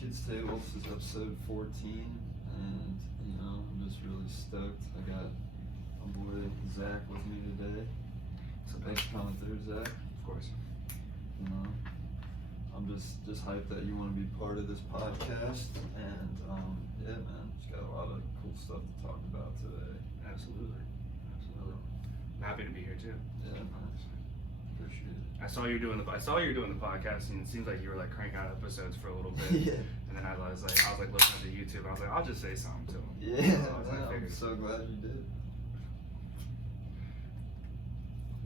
Kids Tables is episode 14, and I'm just really stoked. I got my boy Zach with me today. So thanks for coming through, Zach. Of course. I'm just hyped that you want to be part of this podcast, and yeah, man, just got a lot of cool stuff to talk about today. Absolutely. I'm happy to be here too. Yeah, man. Appreciate it. I saw you were doing the podcast, and it seems like you were like cranking out episodes for a little bit. Yeah. And then I was like listening to YouTube, and I was like, I'll just say something to him. Yeah, I'm so glad you did.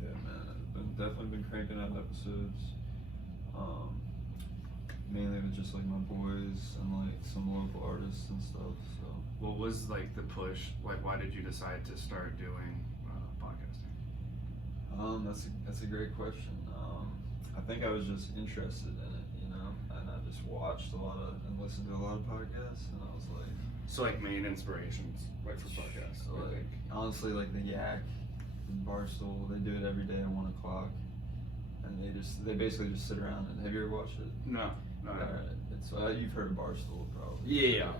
Yeah, man, I've definitely been cranking out episodes. Mainly with just like my boys and like some local artists and stuff. So. What was like the push? Like, why did you decide to start doing podcasting? That's a great question. I think I was just interested in it, and I just watched a lot of and listened to a lot of podcasts, and I was like. So like main inspirations, like for podcasts. So like, honestly, like the Yak, and Barstool, they do it every day at 1 o'clock, and they basically just sit around and. Have you ever watched it? No. Alright, it's you've heard of Barstool probably. Yeah.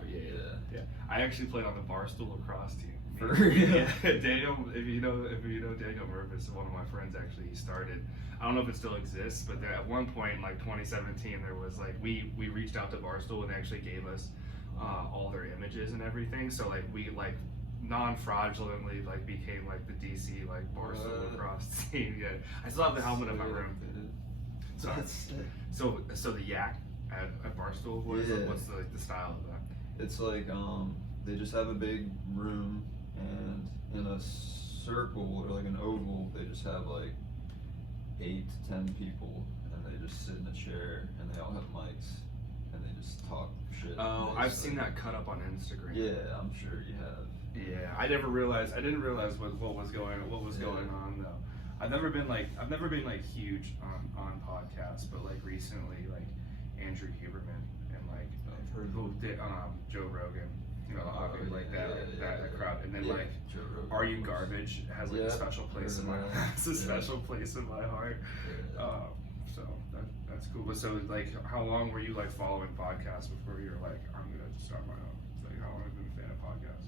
I actually played on the Barstool lacrosse team. For real? Yeah, Daniel. If you know Daniel Murphy, one of my friends actually, he started. I don't know if it still exists, but at one point in like 2017, there was like we reached out to Barstool and they actually gave us all their images and everything. So like we like non-fraudulently like became like the DC like Barstool lacrosse team. Yeah, I still have the helmet in my room. So so the Yak at Barstool, what's the style of that? It's like they just have a big room, and in a circle or like an oval, they just have like 8 to 10 people, and they just sit in a chair, and they all have mics, and they just talk shit. Oh, I've seen that cut up on Instagram. Yeah, I'm sure you have. Yeah, I didn't realize what was going on though. I've never been huge on podcasts, but like recently, like Andrew Huberman and like Joe Rogan, like that crowd, and then like Are You Garbage has like a special place in my heart. So that's cool. But so like, how long were you like following podcasts before you were like, I'm gonna start my own? Like, how long have you been a fan of podcasts?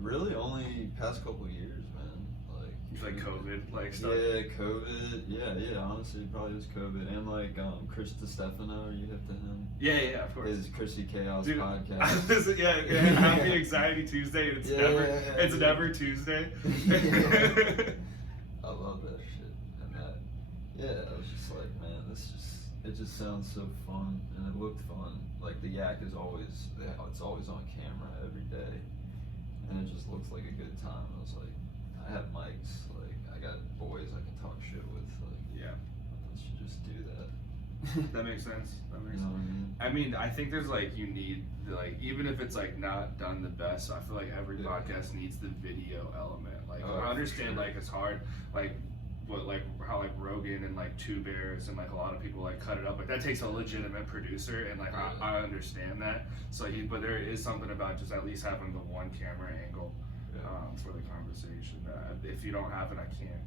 Really, only past couple of years, man. Like COVID, like stuff. Yeah, COVID. Yeah. Honestly, probably was COVID, and like Chris DiStefano. Are you hip to him? Yeah, of course. His Chrissy Chaos Dude, podcast. yeah. Happy Anxiety Tuesday. It's never Tuesday. I love that shit, and that. Yeah, I was just like, man, it just sounds so fun, and it looked fun. Like the Yak it's always on camera every day, and it just looks like a good time. I was like. I have mics, like I got boys I can talk shit with, like yeah. Let's just do that. That makes sense. You know what I mean, I think there's like you need like even if it's like not done the best, so I feel like every podcast needs the video element. Like I understand like it's hard, like how like Rogan and like Two Bears and like a lot of people like cut it up. Like that takes a legitimate producer, and like I understand that. So but there is something about just at least having the one camera angle. For the conversation. If you don't have it, I can't.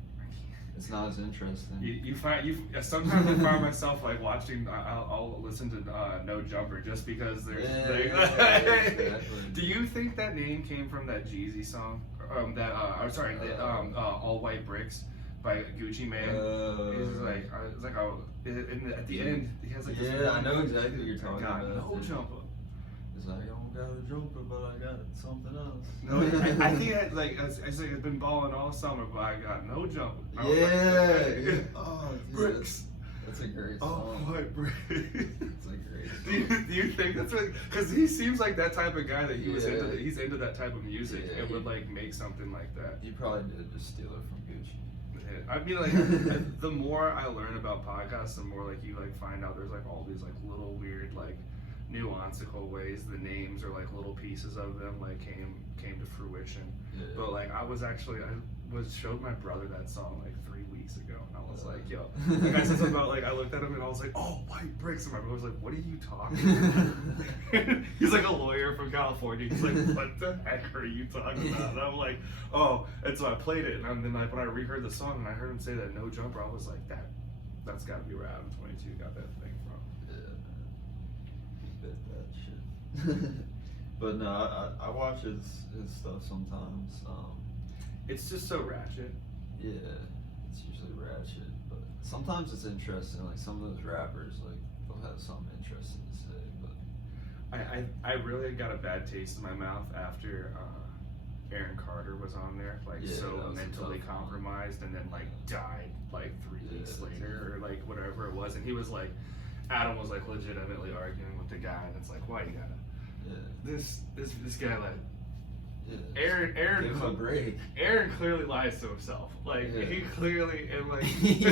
It's not as interesting. Sometimes I find myself like watching. I'll listen to No Jumper just because there's. Exactly. Do you think that name came from that Jeezy song? All White Bricks by Gucci Mane. At the end he has like this. Yeah, I know exactly what you're talking about. No Jumper. It's like I don't got a jumper, but I got something else. No, I think it's like I've been balling all summer, but I got no jumper. Yeah. Oh, dude, Bricks. That's a great song. Oh, White Bricks. It's a great song. Do you think that's like because he seems like that type of guy that he's into that type of music and would like make something like that. He probably did just steal it from Gucci. I mean, like the more I learn about podcasts, the more like you like find out there's like all these like little weird like nuanceical ways the names or like little pieces of them like came to fruition. But like I showed my brother that song like 3 weeks ago, and I was like, yo, like I said something about like I looked at him and I was like, oh, White Bricks, and my brother was like, what are you talking about? He's like a lawyer from California. He's like, what the heck are you talking about? And I'm like, oh, and so I played it, and then like when I reheard the song and I heard him say that No Jumper, I was like, that's got to be where Adam 22 got that thing from. spit that shit. But no, I watch his stuff sometimes. It's just so ratchet. Yeah, it's usually ratchet, but sometimes it's interesting. Like some of those rappers, like they'll have something interesting to say. But I really got a bad taste in my mouth after Aaron Carter was on there, like Yeah, so that was a mentally tough one. compromised, and then like died like 3 Yeah, weeks that's later, or like whatever it was, and he was like, Adam was like legitimately arguing with the guy, and it's like, why you gotta yeah, this guy like yeah. Aaron Give him a break. Aaron clearly lies to himself. Like Yeah. he clearly and like Yeah.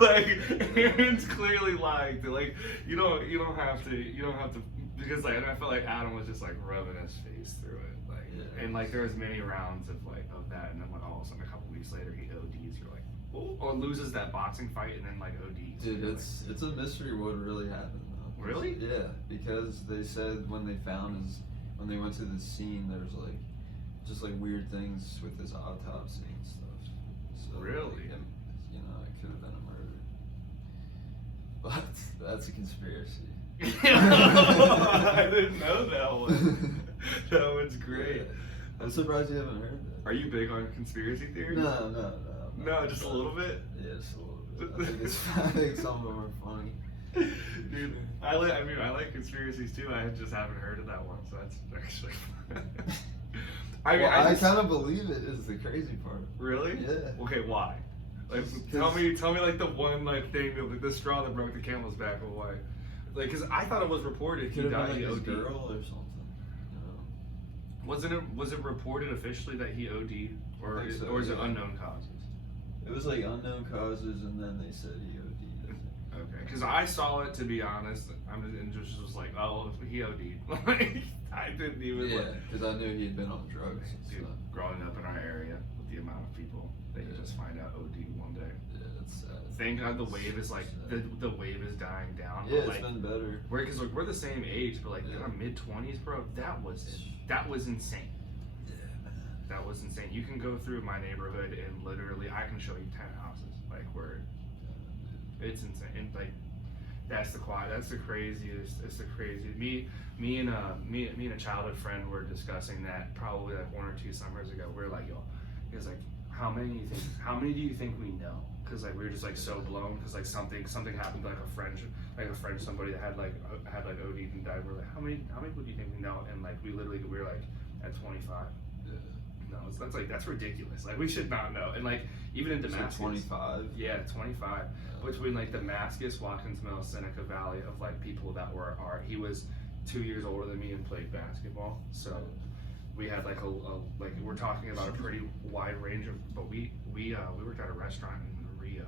like Aaron's clearly lying to like you don't have to because like I felt like Adam was just like rubbing his face through it like Yeah. and like there was many rounds of that, and then like all of a sudden a couple weeks later he ODs. You're like, oh, or loses that boxing fight and then like ODs. Dude, You're it's a mystery what really happened though. Really? Yeah, because they said when they went to the scene, there was like just like weird things with his autopsy and stuff. So Really? like, you know, it could have been a murder. But that's a conspiracy. I didn't know that one. That one's great. Yeah. I'm surprised you haven't heard that. Are you big on conspiracy theories? No. No, just a little bit. Yeah, just a little bit. I think some of them are funny. Dude, I like conspiracies too. I just haven't heard of that one, so that's actually fun. I kind of believe it is the crazy part. Really? Yeah. Okay, why? Like, Just tell me like the one like thing that like, the straw that broke the camel's back, but why? Like, cause I thought it was reported he Could have died. been He like his OD'd. girl or something. You know? Was it reported officially that he OD'd, or I think so, or is it yeah. unknown causes? It was like unknown causes, and then they said he OD'd. I think. Okay, because I saw it, to be honest. And just was like, oh, he OD'd. Like, I didn't even. Yeah, Like, because I knew he'd been on drugs and dude, stuff. growing up in our area with the amount of people that you Yeah. just find out OD one day. Yeah, that's sad. Thank God the wave is like Sad. the wave is dying down. Yeah, but, it's like, been better. because like, we're the same age, but like in Yeah. our mid-20s, bro, that was insane. Yeah, man. That was insane. You can go through my neighborhood and literally I can show you 10 houses, like where it's insane. And like that's the craziest. It's the craziest. Me and a childhood friend were discussing that probably like 1 or 2 summers ago. We are like, yo, he was like, how many do you think we know? Because like we were just like so blown because like something happened to like a friend somebody that had like OD'd and died. We're like, how many people do you think we know? And like we were like at 25. Yeah. No, that's ridiculous. Like we should not know. And like even in So Damascus, 25. yeah, 25. Between like Damascus, Watkins Mills, Seneca Valley, of like people that were he was 2 years older than me and played basketball. So we had like like we're talking about a pretty wide range of. But we worked at a restaurant in Rio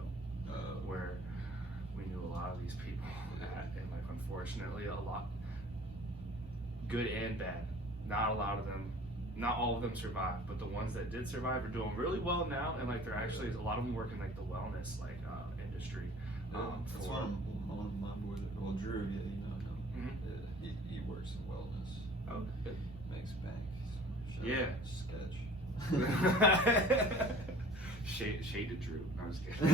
where we knew a lot of these people at, and like unfortunately a lot, good and bad. Not all of them survived, but the ones that did survive are doing really well now, and like they're actually a lot of them work in like the wellness industry. That's one of my boys. Well, Drew, yeah, you know him. Mhm. Yeah, he works in wellness. Oh, good. Makes bank. Yeah. Sketch. Shaded Drew. No, I'm just kidding.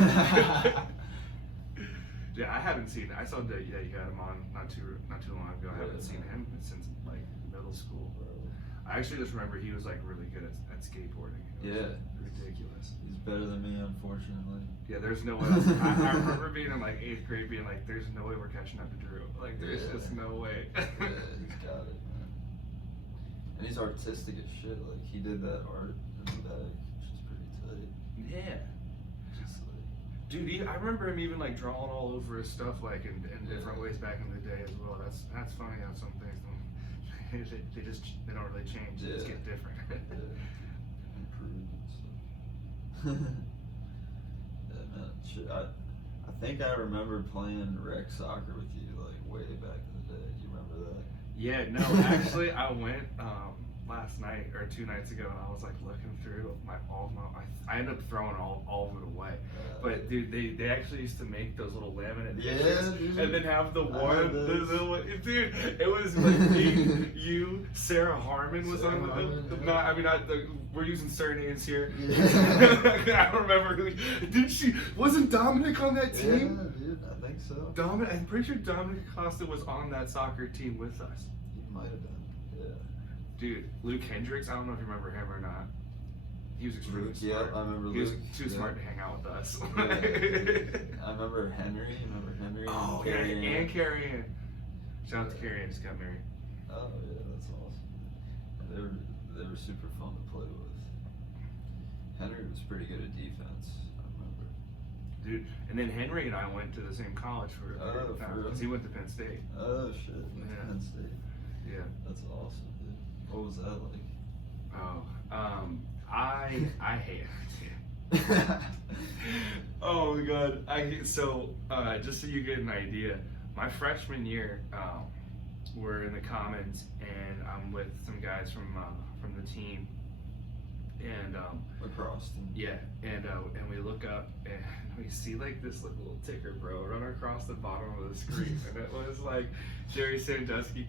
Yeah, I haven't seen. I saw that you had him on not too long ago. I haven't seen him since like middle school. I actually just remember he was like really good at skateboarding. It was, ridiculous. He's better than me, unfortunately. Yeah, there's no way. I remember being in like 8th grade, being like, "There's no way we're catching up to Drew. Like, there's just no way." Yeah, he's got it, man. And he's artistic as shit. Like he did that art in the back, which is pretty tight. Yeah. Just like, Dude, I remember him even like drawing all over his stuff like in different ways back in the day as well. That's funny how some things don't they don't really change. They just get different. Improved and stuff. Yeah, man. Shit, I think I remember playing rec soccer with you like way back in the day. Do you remember that? Yeah, no, actually I went last night or 2 nights ago, and I was like looking through I ended up throwing all of it away. But dude, they actually used to make those little laminate Yeah, pictures, dude. and then have the I one, had those. dude. It was like me, you, Sarah Harmon was Sarah on Harmon, the. yeah. Not, I mean, not the, we're using surnames here. Yeah. I don't remember who. Did she? Wasn't Dominic on that Yeah, team? dude, I think so. Dominic, I'm pretty sure Dominic Acosta was on that soccer team with us. He might have been. Yeah. Dude, Luke Hendricks. I don't know if you remember him or not. He was extremely Luke, smart. yeah, I remember He was Luke. too Yeah. smart to hang out with us. Yeah. I remember Henry. Remember Henry? Oh, and yeah, Carrie Ann? and Carrie Ann. Shout out to Carrie Ann, just got married. Oh yeah, that's awesome. They were super fun to play with. Henry was pretty good at defense. I remember. Dude, and then Henry and I went to the same college for a Oh, period of for time, real? because he went to Penn State. Oh shit, Yeah. Penn State. Yeah. That's awesome, dude. What was that like? Oh, I hate it. Oh my god. Just so you get an idea, my freshman year, we're in the Commons, and I'm with some guys from the team, and Lacrosse team. yeah, and we look up and we see like this little ticker, bro, run across the bottom of the screen, and it was like Jerry Sandusky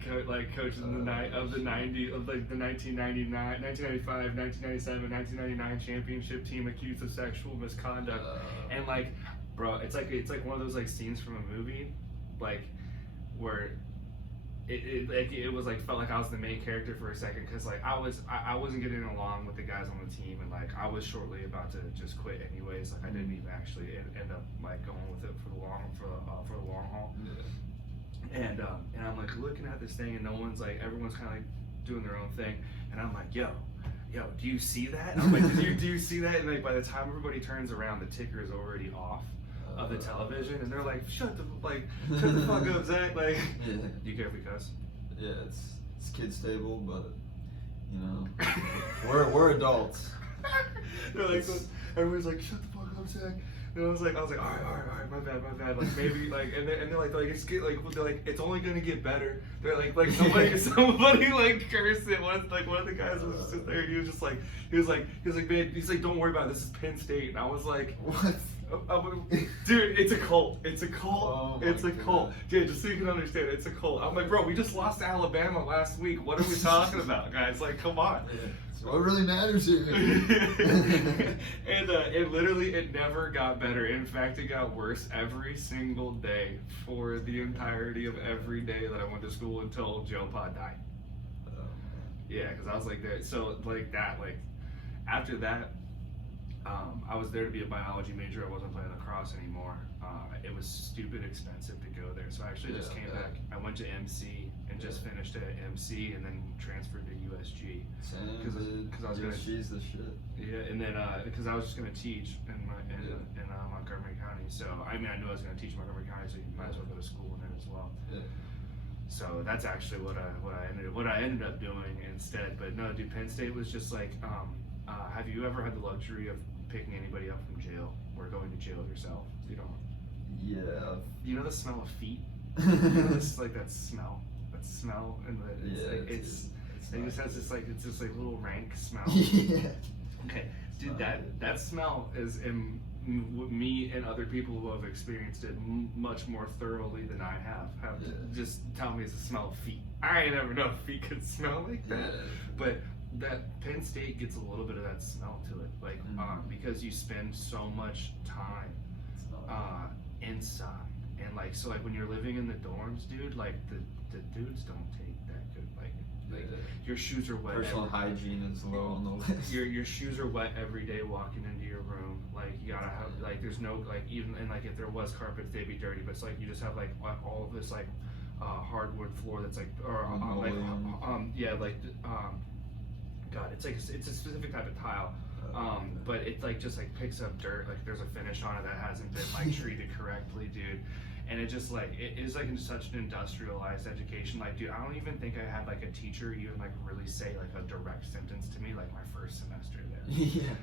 coaching the night of the 1999, 1995, 1997, 1999 championship team accused of sexual misconduct, and like, bro, it's like one of those like scenes from a movie, like where. It was like felt like I was the main character for a second, because like I wasn't getting along with the guys on the team, and like I was shortly about to just quit anyways. Like I didn't even actually end up like going with it for the long haul. Yeah. And I'm like looking at this thing, and everyone's kind of like doing their own thing, and I'm like, yo, do you see that? And I'm like, do you see that? And like by the time everybody turns around, the ticker is already off of the television, and they're like, shut the fuck up, Zach. Like, Yeah. do you care if we cuss? Yeah, it's kids table, but you know, we're adults. They're like, everybody's like, shut the fuck up, Zach. And I was like, all right, my bad. Like maybe like, and they're like they're like, it's only gonna get better. They're like somebody like cursed it once. Like one of the guys was sitting there, and he was like, man, don't worry about it. This is Penn State, and I was like, What? dude, it's a cult. It's a cult. Oh It's a my cult. God. Yeah, just so you can understand, it's a cult. I'm like, bro, we just lost to Alabama last week. What are we talking about, guys? Like, come on. Yeah. So what really matters here? And literally, it never got better. In fact, it got worse every single day for the entirety of every day that I went to school until Joe Pa died. Oh, man. Yeah, because I was like there. So like that, like after that, I was there to be a biology major. I wasn't playing lacrosse anymore. It was stupid expensive to go there, so I actually just came back. I went to MC and just finished at MC, and then transferred to USG. Same, Because I was gonna. she's the shit. Yeah, and then because I was just gonna teach in Montgomery County. So I mean, I knew I was gonna teach in Montgomery County, so you might as well go to school in there as well. Yeah. So that's actually what I ended up doing instead. But no, dude, Penn State was just like, have you ever had the luxury of picking anybody up from jail or going to jail yourself? You know. Yeah. You know the smell of feet. You know this like that smell, and it's it just has this like it's this like little rank smell. Yeah. Okay, dude, that smell is in me and other people who have experienced it much more thoroughly than I have just tell me it's the smell of feet. I ain't never know feet could smell like that, but that Penn State gets a little bit of that smell to it, like because you spend so much time inside, and like so like when you're living in the dorms, dude, like the dudes don't take that good, like your shoes are wet. Personal hygiene is low on the list. Your shoes are wet every day walking into your room. Like you gotta have like there's no like even and like if there was carpets they'd be dirty, but it's like you just have like all of this like hardwood floor that's like God, it's like it's a specific type of tile. But it like just like picks up dirt, like there's a finish on it that hasn't been like treated correctly, dude. And it just like it is like in such an industrialized education. Like, dude, I don't even think I had like a teacher even like really say like a direct sentence to me like my first semester there. Yeah.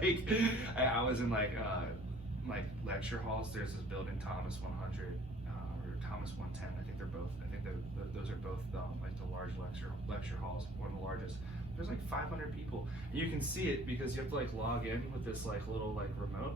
Like I was in like lecture halls. There's this building, Thomas 100 or Thomas 110. I think those are both like the large lecture halls, one of the largest. There's like 500 people, and you can see it because you have to like log in with this like little like remote.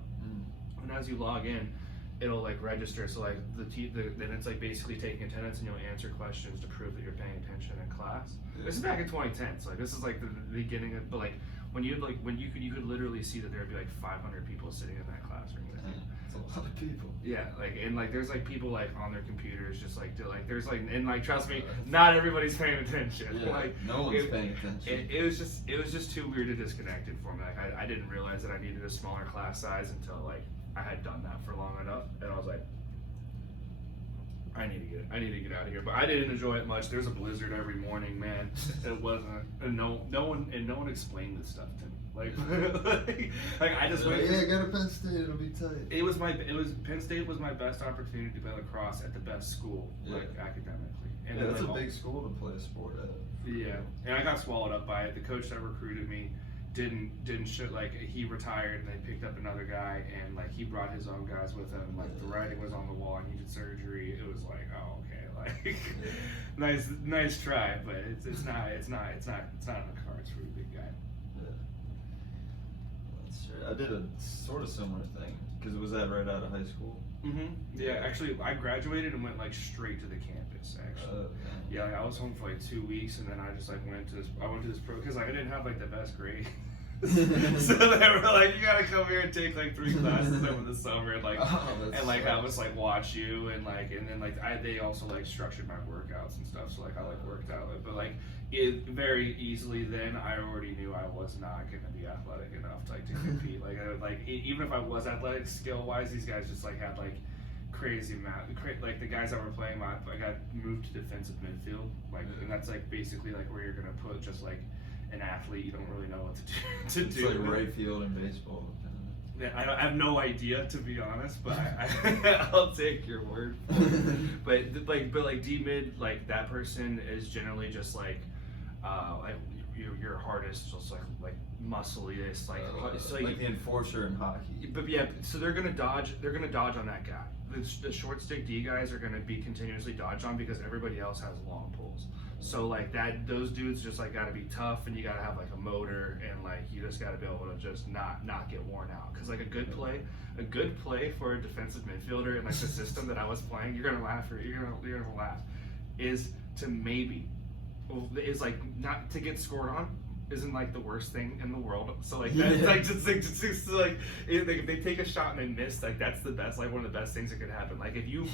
And as you log in, it'll like register. So like then it's like basically taking attendance, and you'll answer questions to prove that you're paying attention in class. Yeah. This is back in 2010, so like this is like the beginning of, but like when you could literally see that there'd be like 500 people sitting in that classroom with you. It's a lot of people. Yeah, like, and like there's like people like on their computers just like there's like, and like trust me, not everybody's paying attention. Yeah, Like no one's paying attention. It was just too weird to disconnect it for me. Like I didn't realize that I needed a smaller class size until like I had done that for long enough, and I was like, I need to get out of here. But I didn't enjoy it much. There's a blizzard every morning, man. It wasn't, and no one explained this stuff to me. Like I just went. Yeah, go to Penn State. It'll be tight. Penn State was my best opportunity to play lacrosse at the best school, like academically. And yeah, it's like, a big school to play a sport at. Yeah, and I got swallowed up by it. The coach that recruited me didn't like, he retired and they picked up another guy, and like he brought his own guys with him. Like the writing was on the wall. I needed surgery. It was like, oh okay, like nice try, but it's not in the cards for a big guy. Yeah, that's true. I did a sort of similar thing because it was that right out of high school. Mm-hmm. Yeah, actually, I graduated and went like straight to the campus. Actually, yeah, like, I was home for like 2 weeks, and then I just like went to this pro because like I didn't have like the best grade. So they were like, you gotta come here and take like 3 classes over the summer, and like I was like watch you, and then they also like structured my workouts and stuff, so like I like worked out, but like it very easily then I already knew I was not gonna be athletic enough to compete. Even if I was athletic skill wise, these guys just like had like crazy amount, like the guys that were playing I got moved to defensive midfield, and that's like basically like where you're gonna put just like an athlete you don't really know what to do. It's like right field in baseball. Yeah, I have no idea, to be honest, but I'll take your word for it. But like D mid, like that person is generally just like your hardest, just like muscliest, like the enforcer in hockey. But yeah, so they're gonna dodge on that guy. The short stick D guys are gonna be continuously dodged on because everybody else has long pulls. So like those dudes just like gotta be tough, and you gotta have like a motor, and like you just gotta be able to just not get worn out. Cause like a good play for a defensive midfielder in like the system that I was playing, you're gonna laugh, is like not to get scored on isn't like the worst thing in the world. So like that's like if they take a shot and they miss, like that's the best, like one of the best things that could happen. Like if you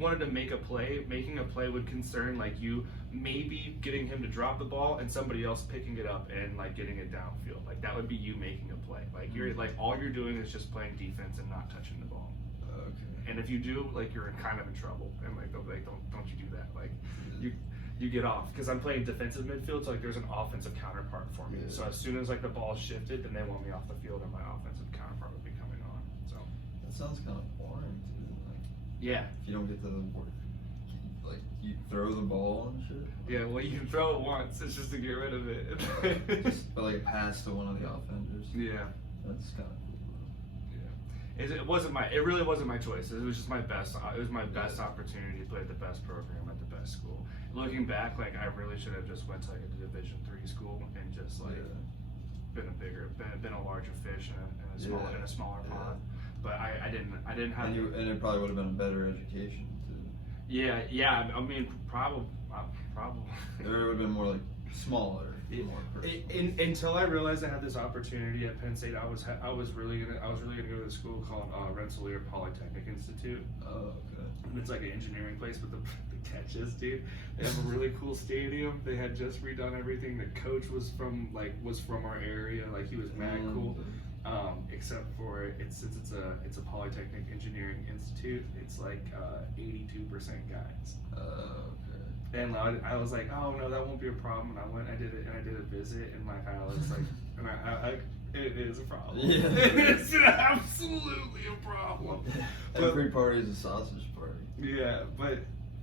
wanted to make a play, making a play would concern like you maybe getting him to drop the ball and somebody else picking it up and like getting it downfield. Like that would be you making a play. Like you're like all you're doing is just playing defense and not touching the ball. Okay. And if you do, like you're kind of in trouble, and like they'll be like, don't you do that. Like you get off, because I'm playing defensive midfield, so like there's an offensive counterpart for me. So as soon as like the ball shifted, then they want me off the field, and my offensive counterpart would be coming on. So that sounds kind of boring too. Like, yeah, if you don't get to work, like you throw the ball and shit. Yeah, well you can throw it once. It's just to get rid of it. But like a pass to one of the offenders. Yeah, that's kind of cool. Yeah, it really wasn't my choice. It was just my best. It was my best opportunity to play at the best program at the best school. Looking back, like I really should have just went to like a Division III school and just like been a larger fish in a smaller pond. But I didn't have. And it probably would have been a better education too. Yeah. I mean, probably. It would have been more like smaller. Until I realized I had this opportunity at Penn State, I was really gonna go to the school called Rensselaer Polytechnic Institute. Oh, okay. And it's like an engineering place, but the catch is, dude, they have a really cool stadium. They had just redone everything. The coach was from our area. Like he was mad cool. Except for since it's a Polytechnic Engineering Institute, it's like 82% guys. Okay. And I was like, oh no, that won't be a problem. And I went, I did a visit, and like I was like, and I it is a problem. Yeah. It's absolutely a problem. Every party is a sausage party. Yeah, but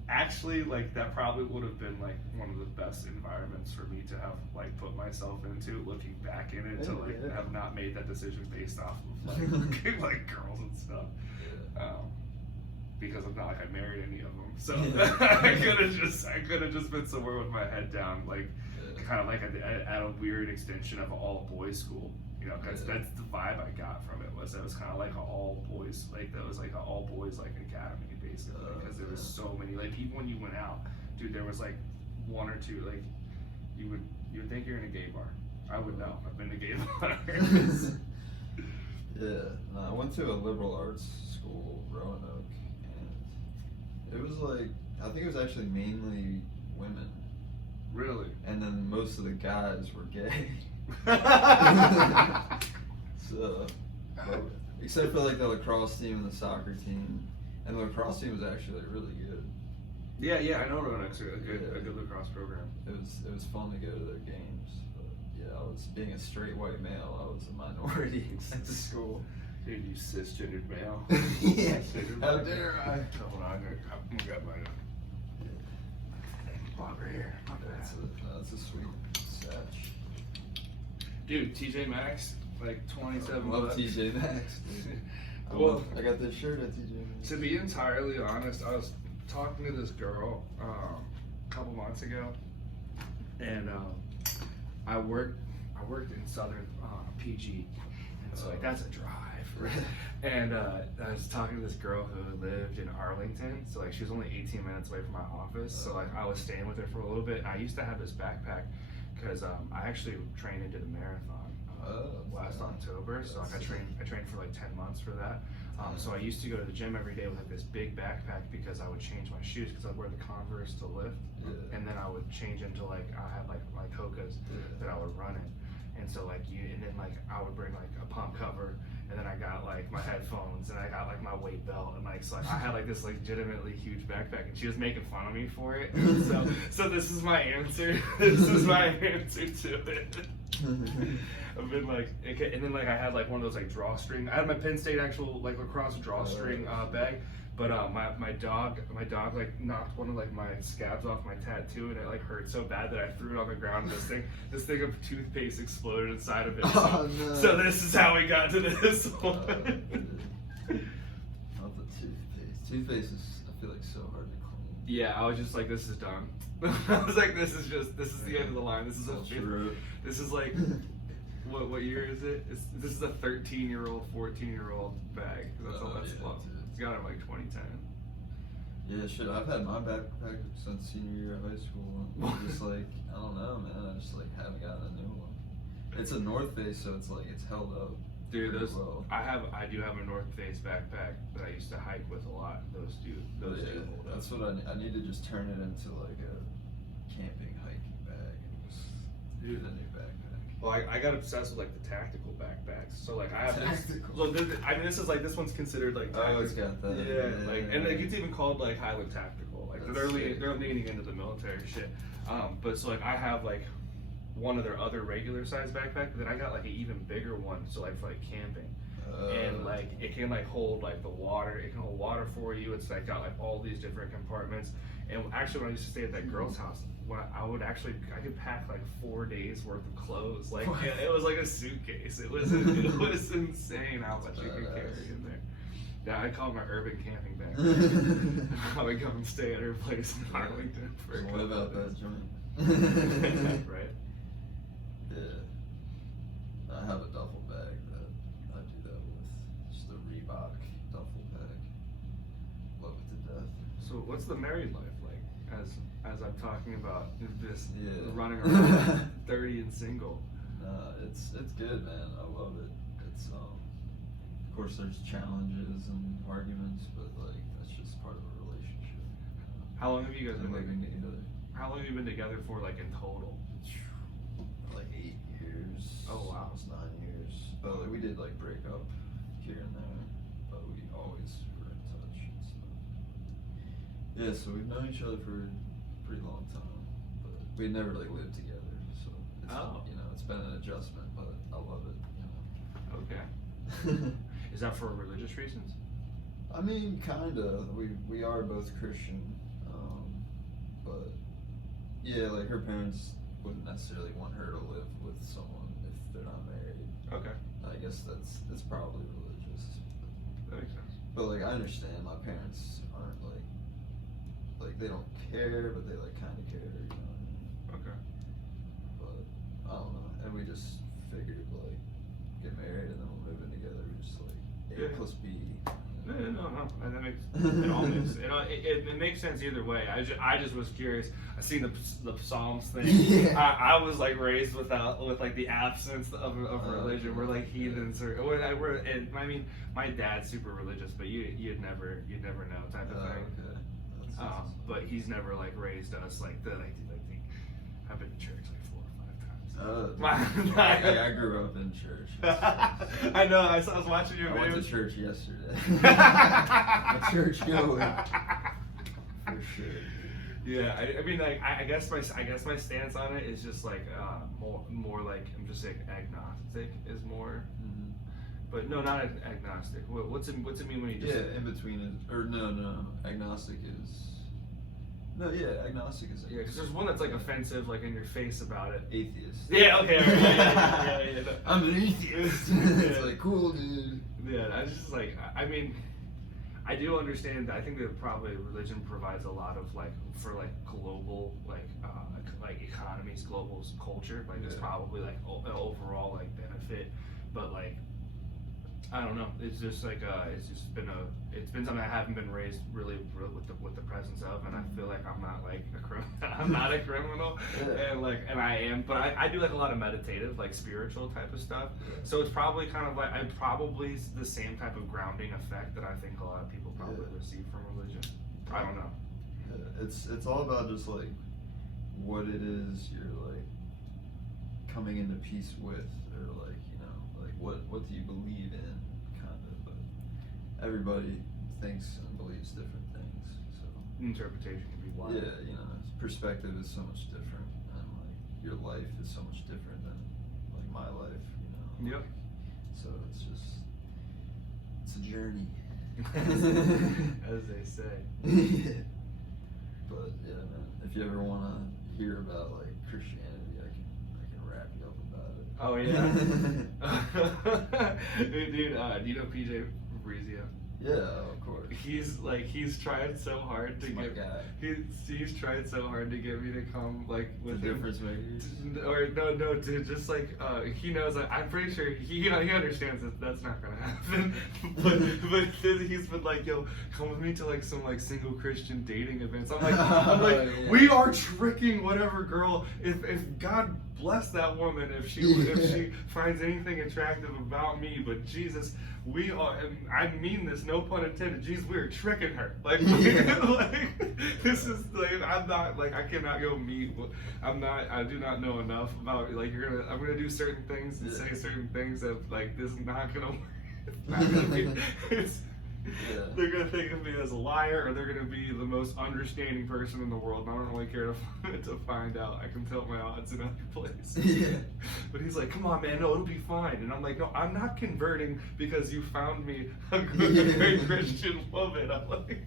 actually, like that probably would have been like one of the best environments for me to have like put myself into. Looking back in it, to like have not made that decision based off of like like girls and stuff. Because it's not like I married any of them, so I could have just been somewhere with my head down, like kind of like at a weird extension of an all boys school. You know, because that's the vibe I got from it. Was it was kind of like an all boys, like that was like an all boys like academy basically, because there was so many like even when you went out, dude, there was like one or two like you would think you're in a gay bar. I would know. I've been to gay bars. Yeah, no, I went to a liberal arts school, Roanoke, and it was like, I think it was actually mainly women. Really? And then most of the guys were gay. So, except for like the lacrosse team and the soccer team. And the lacrosse team was actually really good. Yeah, I know Roanoke's a good lacrosse program. It was fun to go to their games. Yeah, I was being a straight white male. I was a minority at the school. Dude, you cisgendered male. Yeah. How dare I? Hold on, I'm gonna grab my over here. That's a sweet satch. Dude, TJ Maxx, like $27. I love TJ Maxx, dude. Well, I got this shirt at TJ Maxx. To be entirely honest, I was talking to this girl a couple months ago, and I worked in Southern PG, and so like that's a drive. And I was talking to this girl who lived in Arlington, so like she was only 18 minutes away from my office. So like I was staying with her for a little bit. And I used to have this backpack because I actually trained into the marathon last October. So like I trained for like 10 months for that. So I used to go to the gym every day with like this big backpack because I would change my shoes because I'd wear the Converse to lift, and then I would change into like I had like my Hokas that I would run in, and so like and then like I would bring like a pump cover, and then I got like my headphones, and I got like my weight belt, and like so like, I had like this legitimately huge backpack, and she was making fun of me for it. So this is my answer. This is my answer to it. I've been like, and then like I had like one of those like drawstring. I had my Penn State actual like lacrosse drawstring bag, but my dog like knocked one of like my scabs off my tattoo, and it like hurt so bad that I threw it on the ground. And this thing of toothpaste exploded inside of it. So this is how we got to this one. Not the toothpaste. Toothpaste is, I feel like, so hard to clean. Yeah, I was just like, this is done. I was like, this is the end of the line. This is this is like. What year is it? This is a 13-year-old, 14-year-old bag. That's all that's close. It's got it like 2010. Yeah, shit. I've had my backpack since senior year of high school. I'm just like, I don't know, man. I just like haven't gotten a new one. It's a North Face, so it's like it's held up. Dude, well. I do have a North Face backpack that I used to hike with a lot. Those do hold up. That's what I need to just turn it into like a camping hiking bag and just do the new backpack. Well, I got obsessed with like the tactical backpacks. So like I have tactical. This is like this one's considered like tactical. Oh, it's got that. Yeah, like and like it's even called like Highland Tactical. Like they're leaning into the military shit. But so like I have like one of their other regular size backpack, but then I got like an even bigger one. So like for like camping. And like it can like hold like the water. It can hold water for you. It's like got like all these different compartments. And actually, when I used to stay at that girl's house, I could pack like 4 days worth of clothes. Like it was like a suitcase. It was insane how much you could carry in there. Yeah, I call it my urban camping bag. I would come and stay at her place in Arlington for a couple What about days. that joint? Right. Yeah. I have a duffel bag that I do that with. Just a Reebok duffel bag. Love it to death. So what's the married life like? As I'm talking about this running Yeah. around 30 and single. It's good, man. I love it. It's of course there's challenges and arguments, but like that's just part of a relationship. How long have you guys been living together? How long have you been together for, like in total? Like 8 years. Oh wow. Almost 9 years. But like, we did like break up here and there, but we always were in touch. And stuff. Yeah, so we've known each other for a pretty long time, but we never like lived together. So it's, you know, it's been an adjustment, but I love it. You know. Okay. Is that for religious reasons? I mean, kinda. We are both Christian, but yeah, like her parents wouldn't necessarily want her to live with someone if they're not married. Okay. I guess that's probably religious. That makes sense. But like I understand, my parents aren't like they don't care, but they like kind of care. You know what I mean? Okay. But I don't know, and we just figured like get married and then we'll move in together. We're just like A plus B. No. That makes it all makes it makes sense either way. I just was curious. I seen the Psalms thing. Yeah. I was like raised with like the absence of religion. We're like heathens or and I mean my dad's super religious, but you'd never know type of thing. Okay. But he's never like raised us like the like I've been to church like 4 or 5 times. I grew up in church. I know. I was watching your I videos. went to church yesterday. A church going. For sure. Yeah, I mean, like, I guess my stance on it is just like more like I'm just like agnostic is more, but no, not agnostic. What's it mean when you just in between it or no agnostic is agnostic is yeah, because there's one that's like offensive, like in your face about it. Atheist. Yeah, okay, yeah. I'm an atheist. It's like cool, dude. Yeah, I just like I mean. I do understand that. I think that probably religion provides a lot of like for like global like economies, global culture. Like it's probably like an overall like benefit, but like I don't know. It's just like it's been something I haven't been raised really with the presence of, and I feel like I'm not like I'm not a criminal, and I am, but I do like a lot of meditative, like spiritual type of stuff. So it's probably kind of like I'm probably the same type of grounding effect that I think a lot of people probably receive from religion. I don't know. Yeah, it's all about just like what it is you're like coming into peace with, or like like what do you believe in, kind of. But everybody thinks and believes different things, so Interpretation can be wild. yeah, perspective is so much different, and like your life is so much different than like my life, Yep. So it's a journey. As they say. But yeah, man, if you ever want to hear about like Christianity, I can wrap you up about it. Oh yeah. Dude, do you know PJ Fabrizio? Yeah, of course. He's tried so hard to He's my get guy. he's tried so hard to get me to come like with The him. difference makers. Or no, dude, just like he knows. I'm pretty sure he understands that that's not gonna happen. but he's been like, yo, come with me to like some like single Christian dating events. I'm like, Yeah. we are tricking whatever girl. If God bless that woman, if she finds anything attractive about me, but Jesus. We are, and I mean this, no pun intended. Jeez, we're tricking her. Like, this is like, I'm not like, I cannot go meet. I do not know enough about like I'm gonna do certain things and say certain things that like this is not gonna work. It's not gonna be. They're gonna think of me as a liar, or they're gonna be the most understanding person in the world. And I don't really care to find out. I can tilt my odds in other places. Yeah. But he's like, come on, man, no, it'll be fine. And I'm like, no, I'm not converting because you found me a great Christian woman. I'm like,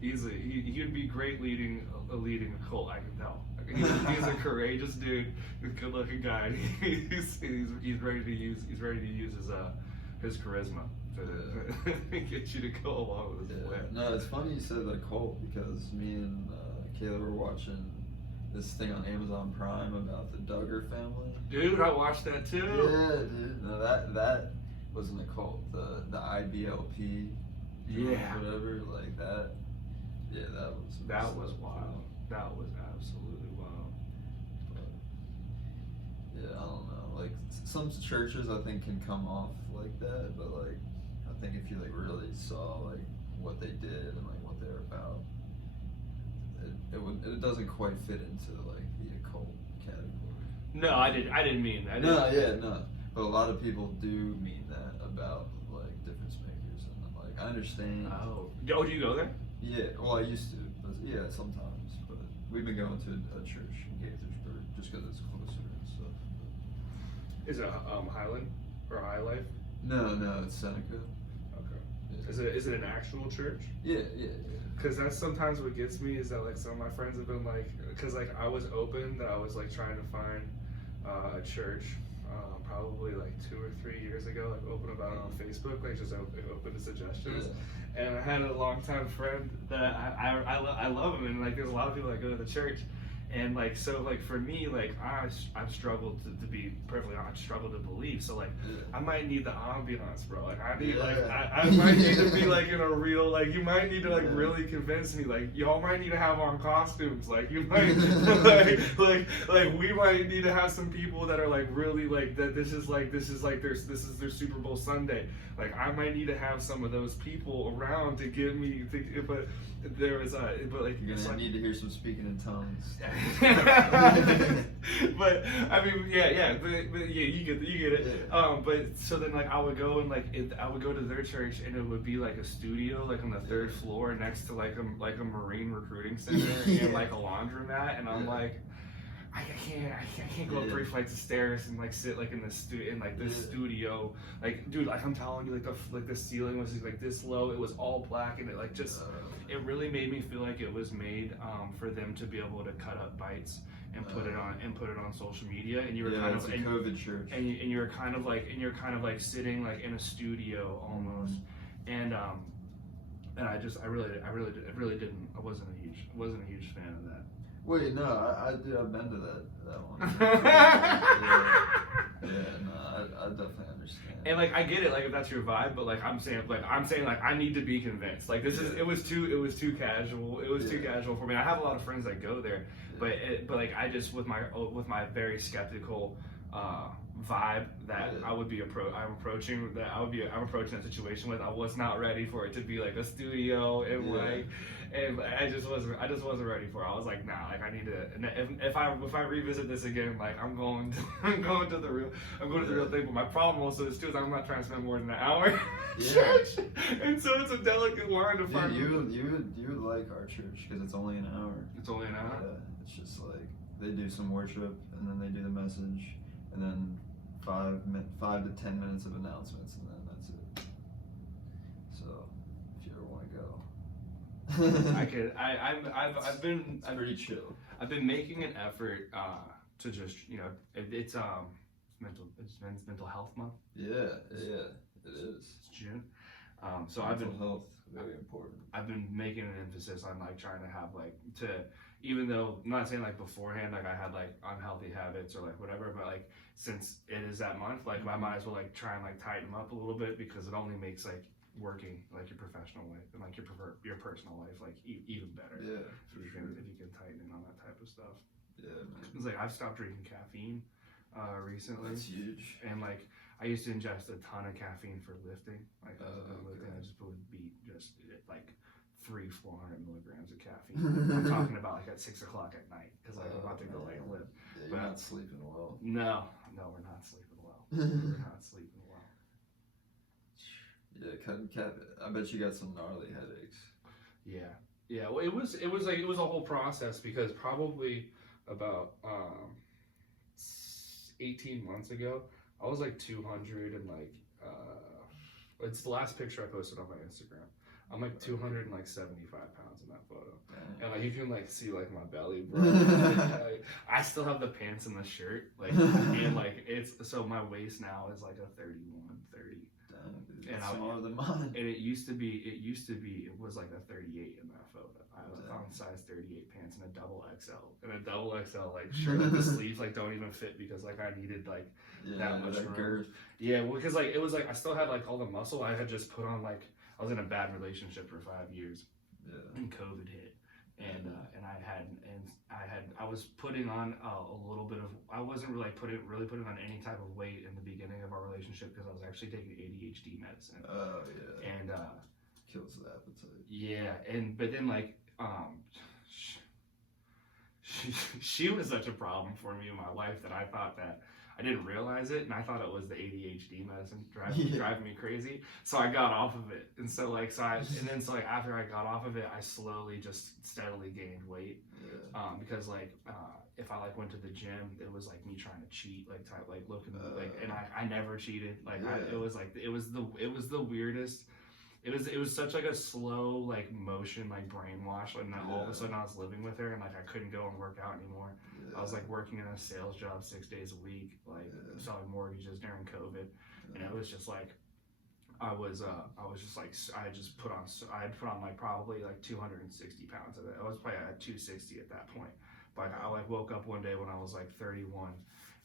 he would be great leading a cult. I can tell. He's a courageous dude, he's a good-looking guy. He's ready to use his charisma to get you to go along with his plan. No, it's funny you said the cult, because me and Kayla were watching this thing on Amazon Prime about the Duggar family. Dude, I watched that too. Yeah, dude. No, that wasn't a cult. The IBLP. Yeah. Whatever, like that. Yeah, that was wild. That was absolutely wild. But, yeah, I don't know. Like some churches, I think, can come off like that, but like I think if you like really saw like what they did and like what they're about, it doesn't quite fit into like the occult category. No, I didn't mean that. No. But a lot of people do mean that about like difference makers, and like I understand. Oh, do you go there? Yeah, well, I used to, but yeah, sometimes. But we've been going to a church in Gaithersburg just because it's closer and stuff. But. Is it Highland or High Life? No, it's Seneca. Okay. Yeah. Is it an actual church? Yeah. Because that's sometimes what gets me is that like some of my friends have been like, because like I was open, that I was like trying to find a church. Probably like 2 or 3 years ago, like open about it on Facebook, like just open to suggestions. Yeah. And I had a longtime friend that I love him, and like there's a lot of people that go to the church, And like so like for me like I've struggled to be perfectly honest, struggled to believe. So like I might need the ambiance, bro. Like I need like I might need to be like in a real like you might need to like really convince me. Like y'all might need to have on costumes. Like you might like we might need to have some people that are like really like that this is like this is their Super Bowl Sunday. Like I might need to have some of those people around to give me but there was but like you're gonna like, need to hear some speaking in tongues. But I mean but yeah you get it. Yeah. But so then like I would go and like I would go to their church and it would be like a studio like on the third floor next to like a Marine recruiting center and like a laundromat, and I'm like I can't go up 3 flights of stairs and like sit like in this studio. Like dude, like I'm telling you, like the ceiling was like this low. It was all black and it like just it really made me feel like it was made for them to be able to cut up bites and put it on social media. And you were kind of a COVID church. And you're kind of like sitting like in a studio almost. And I wasn't a huge fan of that. Wait, no, I've been to that one. I definitely understand. And like I get it, like if that's your vibe, but like I'm saying like I need to be convinced. Like this is it was too casual. It was too casual for me. I have a lot of friends that go there, but like I just with my very skeptical vibe that I'm approaching that situation with, I was not ready for it to be like a studio and like. And I just wasn't ready for it. I was like, nah, like I need to. And if I revisit this again, like I'm going to the real thing. But my problem also is too is I'm not trying to spend more than an hour in church, and so it's a delicate line to find. You would like our church because it's only an hour. It's only an hour. Yeah, it's just like they do some worship and then they do the message and then 5 to 10 minutes of announcements and then that's it. So if you ever want to go. I've been pretty chill. I've been making an effort to just it's mental health month. Yeah, it is. It's June. So mental health very important. I've been making an emphasis on like trying to have like even though I'm not saying like beforehand like I had like unhealthy habits or like whatever, but like since it is that month, like I might as well like try and like tighten them up a little bit because it only makes like working like your professional life and like your personal life like even better. Yeah, if you can tighten in on that type of stuff. Yeah, man. It's like I've stopped drinking caffeine recently. That's huge. And like I used to ingest a ton of caffeine for lifting. Like lifting, I just would beat just like 300-400 milligrams of caffeine. I'm talking about like at 6 o'clock at night because like I'm about to go like live. Yeah, you're not sleeping well. No, we're not sleeping well. We're not sleeping well. Yeah, I bet you got some gnarly headaches. Yeah. Well, it was a whole process because probably about 18 months ago, I was like 200 and like it's the last picture I posted on my Instagram. I'm like 275 pounds in that photo, and like you can like see like my belly, bro. I still have the pants and the shirt, like and like it's so my waist now is like a 31, 30. And smaller than mine. And it used to be it was like a 38 in that photo. I was on size 38 pants and a double XL. And a double XL like shirt like the sleeves like don't even fit because like I needed like that much girth. Yeah, well, because like it was like I still had like all the muscle. I had just put on like I was in a bad relationship for 5 years. Yeah. And COVID hit. And I was putting on a little bit of, I wasn't really putting on any type of weight in the beginning of our relationship because I was actually taking ADHD medicine. Oh yeah. And kills the appetite. Yeah, but then like she was such a problem for me and my wife that I thought that I didn't realize it, and I thought it was the ADHD medicine driving me crazy. So I got off of it, and so after I got off of it, I slowly just steadily gained weight. Yeah. Because like if I like went to the gym, it was like me trying to cheat, like looking like, and I never cheated. Like it was the weirdest. It was such like a slow like motion like brainwash, and then all of a sudden I was living with her and like I couldn't go and work out anymore. I was like working in a sales job 6 days a week, like selling mortgages during COVID, and it was just like I had put on like probably like 260 pounds of it. I was probably at 260 at that point, Like I like woke up one day when I was like 31,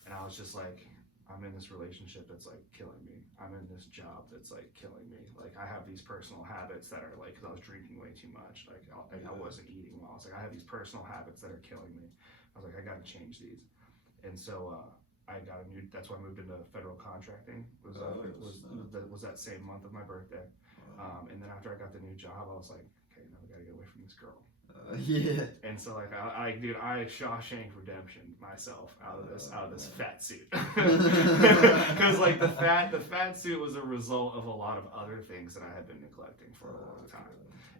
and I was just like, I'm in this relationship that's like killing me. I'm in this job that's like killing me. Like I have these personal habits that are like, cause I was drinking way too much. Like I wasn't eating well. I was like, I have these personal habits that are killing me. I was like, I gotta change these. And so I got a new. That's why I moved into federal contracting. Was that same month of my birthday. And then after I got the new job, I was like, okay, now we gotta get away from this girl. Yeah. And so like dude, I Shawshank Redemption myself out of this fat suit, because like the fat suit was a result of a lot of other things that I had been neglecting for a long time,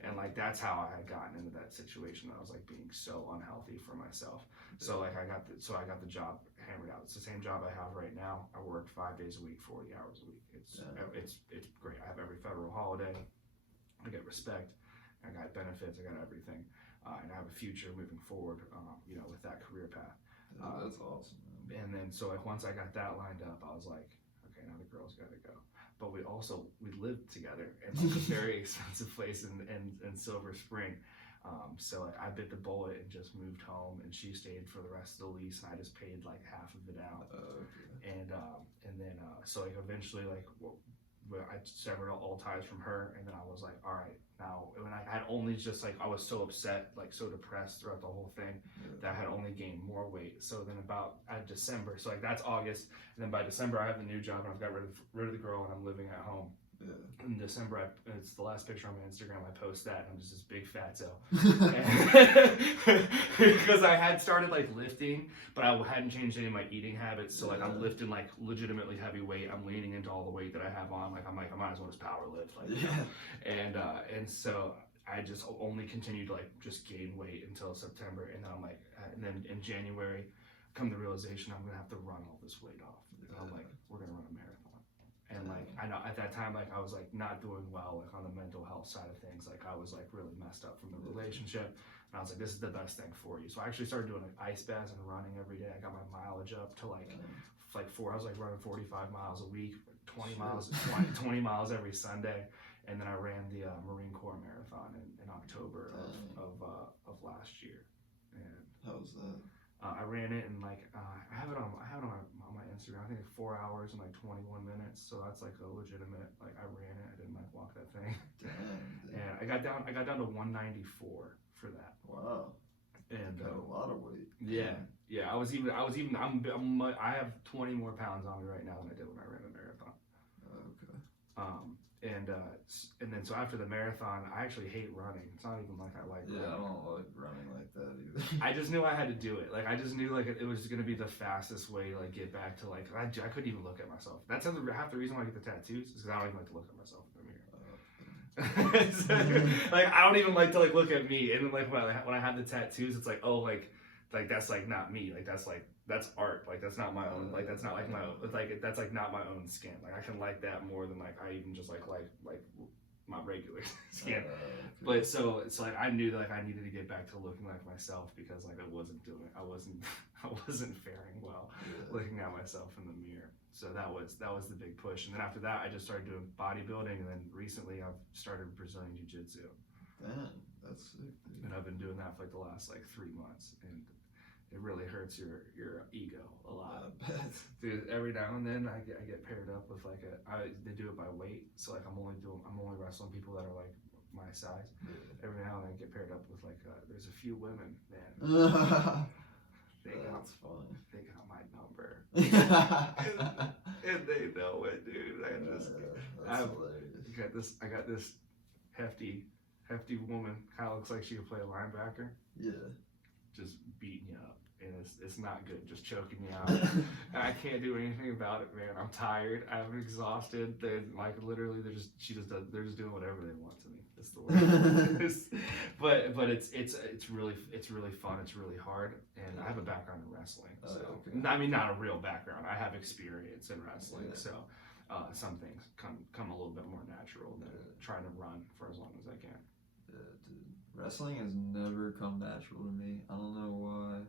and like that's how I had gotten into that situation. I was like being so unhealthy for myself. So like I got the job hammered out. It's the same job I have right now. I work 5 days a week, 40 hours a week. It's great. I have every federal holiday. I get respect. I got benefits. I got everything. And I have a future moving forward, with that career path. That's awesome, man. And then, so like once I got that lined up, I was like, okay, now the girl's got to go. But we lived together in like a very expensive place in Silver Spring. So like I bit the bullet and just moved home, and she stayed for the rest of the lease, and I just paid like half of it out. Okay. And then so like eventually like I severed all ties from her, and then I was like, all right, now when I had only just like I was so upset, like so depressed throughout the whole thing, that I had only gained more weight. So then about December, so like that's August, and then by December I have the new job, and I've got rid of the girl, and I'm living at home. Yeah. In December, it's the last picture on my Instagram. I post that, and I'm just this big fatso, because I had started like lifting, but I hadn't changed any of my eating habits. So like I'm lifting like legitimately heavy weight. I'm leaning into all the weight that I have on. Like I might as well just power lift. And so I just only continued to like just gain weight until September, and then I'm like, and then in January, come the realization I'm gonna have to run all this weight off. And I'm like, we're gonna run a marathon. And like I know at that time, like I was like not doing well, like on the mental health side of things. Like I was like really messed up from the relationship, and I was like, this is the best thing for you. So I actually started doing like ice baths and running every day. I got my mileage up to like 4. I was like running 45 miles a week, 20 miles every Sunday, and then I ran the Marine Corps marathon in October of last year. And how was that? I ran it in like I have it on my Instagram. I think like 4 hours and like 21 minutes. So that's like a legitimate, like I ran it. I didn't like walk that thing. Damn. And I got down to 194 for that. Wow. And got a lot of weight. Yeah. I have 20 more pounds on me right now than I did when I ran the marathon. Okay. And then so after the marathon, I actually hate running. It's not even like I like running. I don't like running like that either. I just knew I had to do it. Like I just knew like it was gonna be the fastest way to like get back to like I couldn't even look at myself. That's half the reason why I get the tattoos is because I don't even like to look at myself in the mirror. So, like I don't even like to like look at me. And then like when I have the tattoos, it's like, oh like that's like not me. Like that's art. Like that's not my own. Like that's not like my own. Like that's like not my own skin. Like I can like that more than like I even just like my regular skin. But so like I knew that like I needed to get back to looking like myself, because like I wasn't faring well looking at myself in the mirror. So that was the big push. And then after that, I just started doing bodybuilding, and then recently I've started Brazilian Jiu-Jitsu. Damn, that's sick, dude. And I've been doing that for like the last like 3 months, and it really hurts your ego a lot. Dude, every now and then I get paired up with like they do it by weight, so like I'm only wrestling people that are like my size. Every now and then I get paired up with like there's a few women, man. That's funny. They got my number. and they know it, dude. I got this hefty woman, kind of looks like she could play a linebacker. Yeah. Just beating you up, and it's not good, just choking me out. And I can't do anything about it, man. I'm tired, I'm exhausted. They're like literally they're just doing whatever they want to me. It's the worst. but it's really fun. It's really hard, and I have a background in wrestling, so I mean not a real background. I have experience in wrestling, so some things come a little bit more natural than trying to run for as long as I can. Yeah, dude. Wrestling has never come natural to me. I don't know why.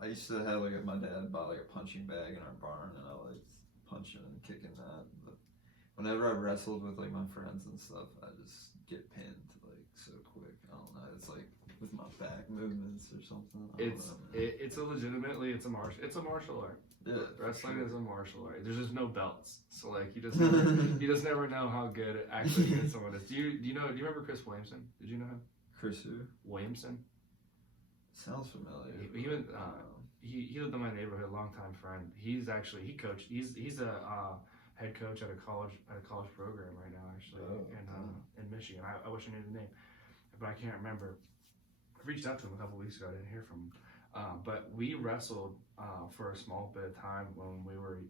I used to have like my dad bought like a punching bag in our barn, and I liked punching and kicking that. But whenever I've wrestled with like my friends and stuff, I just get pinned like so quick. I don't know. It's like with my back movements or something. I don't know, man. It's a martial art. Yeah, Wrestling sure. is a martial art. There's just no belts, so like you just never know how good actually good someone is. Do you remember Chris Williamson? Did you know him? Chris who? Williamson. Sounds familiar. He lived in my neighborhood, longtime friend. He coached. He's a head coach at a college program right now actually in Michigan. I wish I knew the name, but I can't remember. I reached out to him a couple weeks ago. I didn't hear from him. But we wrestled for a small bit of time when we were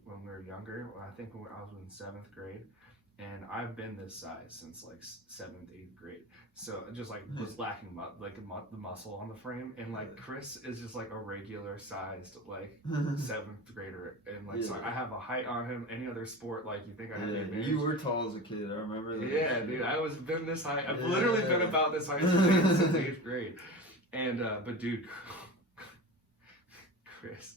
younger. I think when I was in 7th grade, and I've been this size since like 7th, 8th grade. So just like was lacking the muscle on the frame, and like Chris is just like a regular sized like 7th grader, and like so I have a height on him. Any other sport, like you think I have the advantage. You were tall as a kid. I remember that. Yeah, dude, I was been this height. I've literally been about this height since 8th grade, and but dude. Chris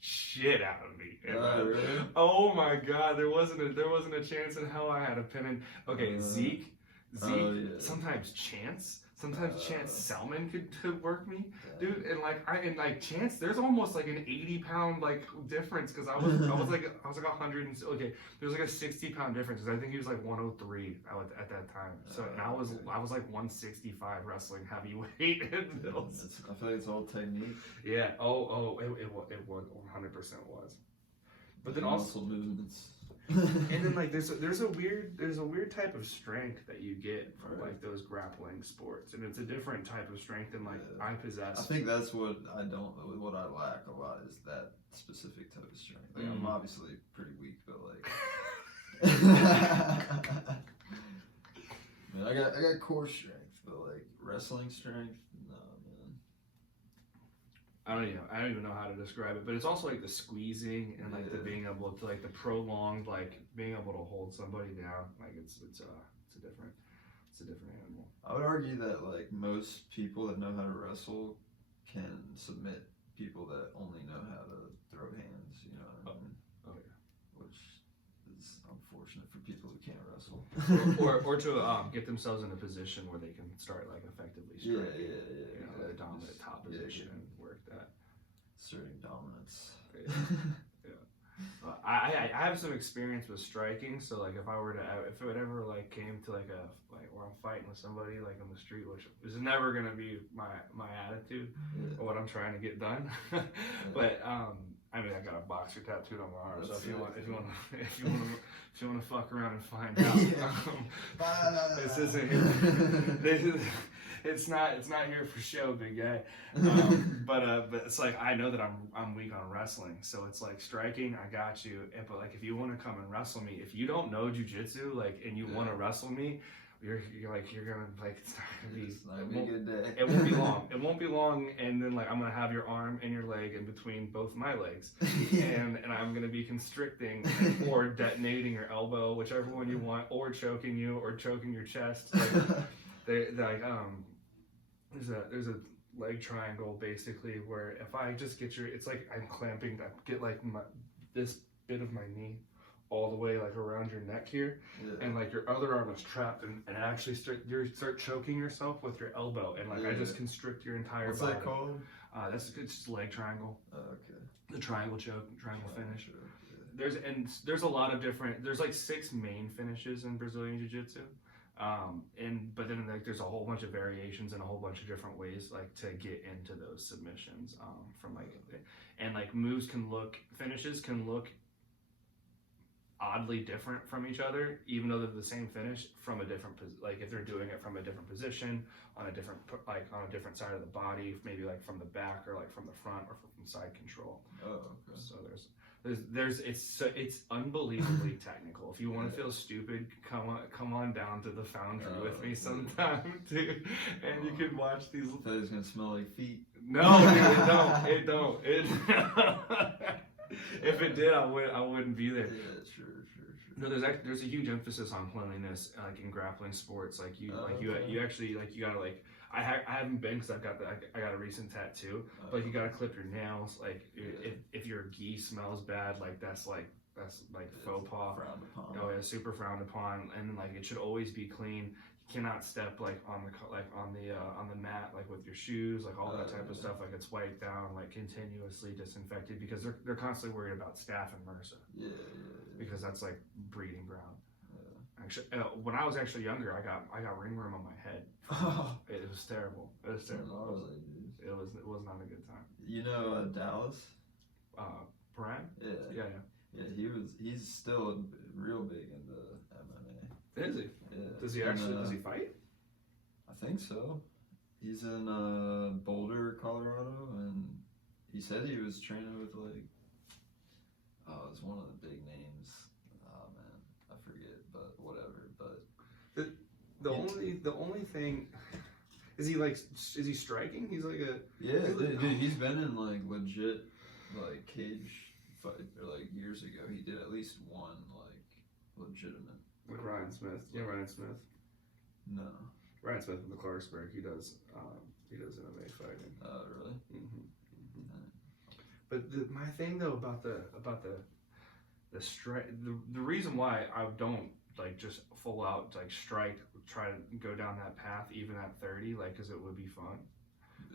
shit out of me. Really? Oh my god, there wasn't a chance in hell I had a pin in. Okay, Zeke, sometimes Chance Salmon could work me, dude, and like Chance, there's almost like an 80-pound like difference because I was like 100 and okay, there's like a 60-pound difference because I think he was like 103 at that time. So and I was like 165 wrestling heavyweight. I feel like it's all technique. Yeah. It 100% was. But then also muscle movements. and then like there's a weird type of strength that you get from like those grappling sports, and it's a different type of strength than like I possess. I think that's what I lack a lot is that specific type of strength. Like I'm obviously pretty weak, but like man, I got core strength, but like wrestling strength, no man. I don't even know how to describe it, but it's also like the squeezing and like the being able to like the prolonged like being able to hold somebody down. Like it's a different animal. I would argue that like most people that know how to wrestle can submit people that only know how to throw hands. You know what I mean? Oh yeah. Which is unfortunate for people who can't wrestle. or to get themselves in a position where they can start like effectively striking. You know, the dominant top position and work that. Asserting dominance. I have some experience with striking, so like if it ever like came to like where I'm fighting with somebody like on the street, which is never gonna be my attitude or what I'm trying to get done, but I mean I got a boxer tattooed on my arm, so if you want to fuck around and find out, this isn't. It's not here for show, big guy. But it's like I know that I'm weak on wrestling, so it's like striking, I got you. But like if you want to come and wrestle me, if you don't know jujitsu, like and you want to wrestle me, you're gonna like it's not gonna be a good day. It won't be long. It won't be long, and then like I'm gonna have your arm and your leg in between both my legs, and I'm gonna be constricting or detonating your elbow, whichever one you want, or choking you or choking your chest. Like, there's a leg triangle basically where if I just get it's like I'm clamping, I get like this bit of my knee all the way like around your neck here, and like your other arm is trapped, and actually start choking yourself with your elbow, and like I just constrict your entire body. What's that called? It's just leg triangle. Okay. The triangle choke, triangle finish. There's a lot of different. There's like 6 main finishes in Brazilian Jiu-Jitsu. But then like there's a whole bunch of variations and a whole bunch of different ways like to get into those submissions from like and like finishes can look oddly different from each other, even though they're the same finish from a different like if they're doing it from a different position on a different side of the body, maybe like from the back or like from the front or from side control. Oh, okay. So it's unbelievably technical. If you want to feel stupid, come on down to the Foundry with me sometime, dude, and you can watch these. I thought it was gonna smell like feet. No, dude, it don't. If it did, I wouldn't be there. Yeah, sure. No, there's a huge emphasis on cleanliness, like in grappling sports. Like you actually like you gotta like. I haven't been because I got a recent tattoo, but you gotta clip your nails. Like if your gi smells bad, like that's like that's like faux pas. Frowned upon. Oh yeah, super frowned upon, and like it should always be clean. You cannot step like on the mat like with your shoes, like all that type of stuff. Like it's wiped down, like continuously disinfected because they're constantly worried about staph and MRSA. Yeah. Because that's like breeding ground. Yeah. Actually, when I was actually younger, I got ringworm on my head. Oh. It was terrible. It was terrible. Dude. It was not a good time. You know Dallas? Brian? Yeah. Yeah, he's still real big into MMA. Is he? Yeah. Does he fight? I think so. He's in Boulder, Colorado, and he said he was training with like, oh, it's one of the big names. Oh man, I forget, but whatever. But the only thing is he striking? He's like a dude, he's been in like legit like cage fight or like years ago. He did at least one like legitimate. Like Ryan Smith. Yeah, Ryan Smith. No. Ryan Smith with the Clarksburg. He does MMA fighting. Oh really? But my thing though about the strike, the reason why I don't like just full out like strike, try to go down that path even at 30, like because it would be fun.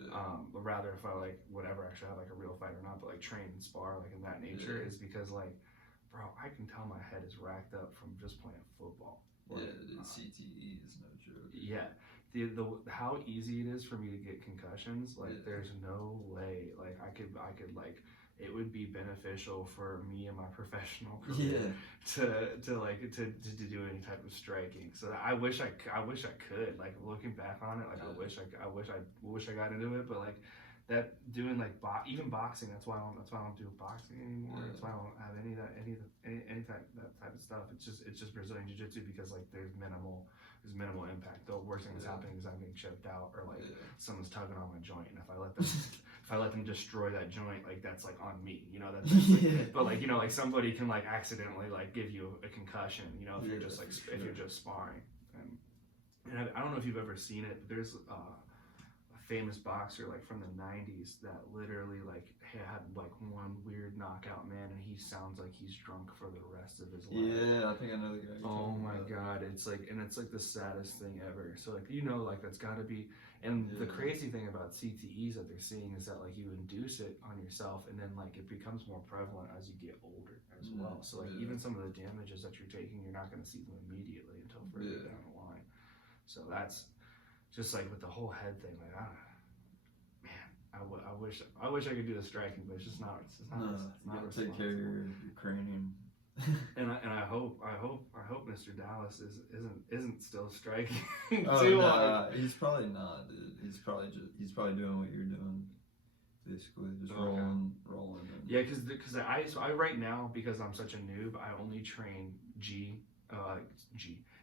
Yeah. But rather if I like would ever actually have like a real fight or not, but like train and spar like in that nature is because like, bro, I can tell my head is racked up from just playing football. Like, CTE is no joke. Yeah. The how easy it is for me to get concussions, like there's no way like I could like it would be beneficial for me and my professional career to do any type of striking. So I wish I could, like looking back on it, like I wish I got into it, but like that doing like even boxing, that's why I don't do boxing anymore. That's why I don't have any type that type of stuff. It's just Brazilian Jiu-Jitsu because like there's minimal impact. The worst thing that's happening is I'm getting chipped out or like someone's tugging on my joint, and if I let them destroy that joint, like that's like on me, you know. That's like, but like you know, like somebody can like accidentally like give you a concussion, you know, if you're just like if you're just sparring. And I don't know if you've ever seen it, but there's a famous boxer like from the 90s that literally like had like one weird knockout man, and he sounds like he's drunk for the rest of his life. Yeah, I think I know the guy. Oh my god, it's like the saddest thing ever. So like you know, like that's got to be. And the crazy thing about CTEs that they're seeing is that like you induce it on yourself, and then like it becomes more prevalent as you get older as well. So like even some of the damages that you're taking, you're not going to see them immediately until further down the line. So that's just like with the whole head thing. Like I wish I could do the striking, but it's just not. It's not. No, it's not you gotta take care of your cranium. And I hope Mr. Dallas isn't still striking Oh, too nah, he's probably not, dude. He's probably doing what you're doing, basically just rolling. Yeah, because I right now, because I'm such a noob, I only train gi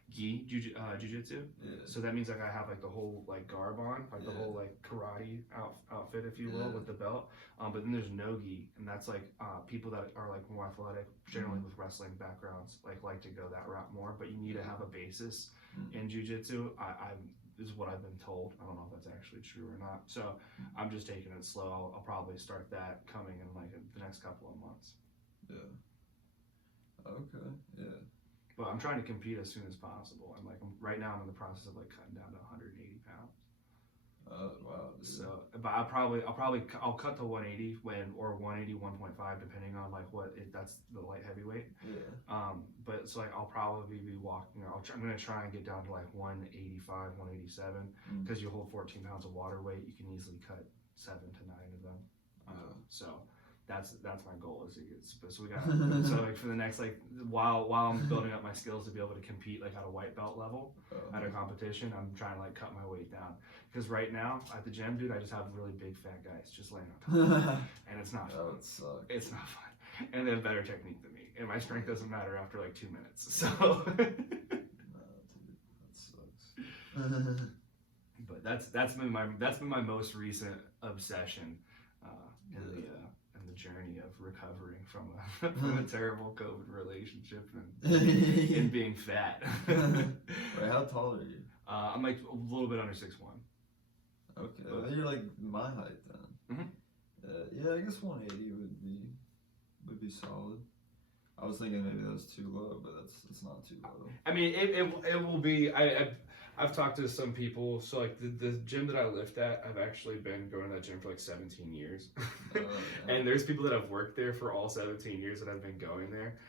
jiu-jitsu. Yeah. So that means like I have like the whole like garb on, like the whole like karate outfit, if you will, with the belt. But then there's no gi, and that's like people that are like more athletic, generally with wrestling backgrounds, like to go that route more. But you need to have a basis in jiu-jitsu. I is what I've been told. I don't know if that's actually true or not. So I'm just taking it slow. I'll probably start that coming in like the next couple of months. Yeah. Okay. Yeah. But I'm trying to compete as soon as possible. Right now I'm in the process of like cutting down to 180 pounds. Oh wow. Dude. So, but I'll cut to 180 or 180, 1.5 depending on like that's the light heavyweight. Yeah. But so like I'll probably be walking. I'm gonna try and get down to like 185, 187 because you hold 14 pounds of water weight. You can easily cut 7 to 9 of them. So. That's my goal is to get, so we got so like for the next like while I'm building up my skills to be able to compete like at a white belt level at a competition, I'm trying to like cut my weight down because right now at the gym, dude, I just have really big fat guys just laying on top of me, and it's not fun. That would suck. It's not fun, and they have better technique than me, and my strength doesn't matter after like 2 minutes. So no, dude, that sucks. But that's been my most recent obsession in the journey of recovering from a terrible COVID relationship and being fat. Right, how tall are you? I'm like a little bit under 6'1". Okay, well, you're like my height then. Yeah, I guess 180 would be solid. I was thinking maybe that was too low, but it's not too low. I mean, it will be. I've talked to some people. So like the gym that I lift at, I've actually been going to that gym for like 17 years, and there's people that have worked there for all 17 years that have been going there,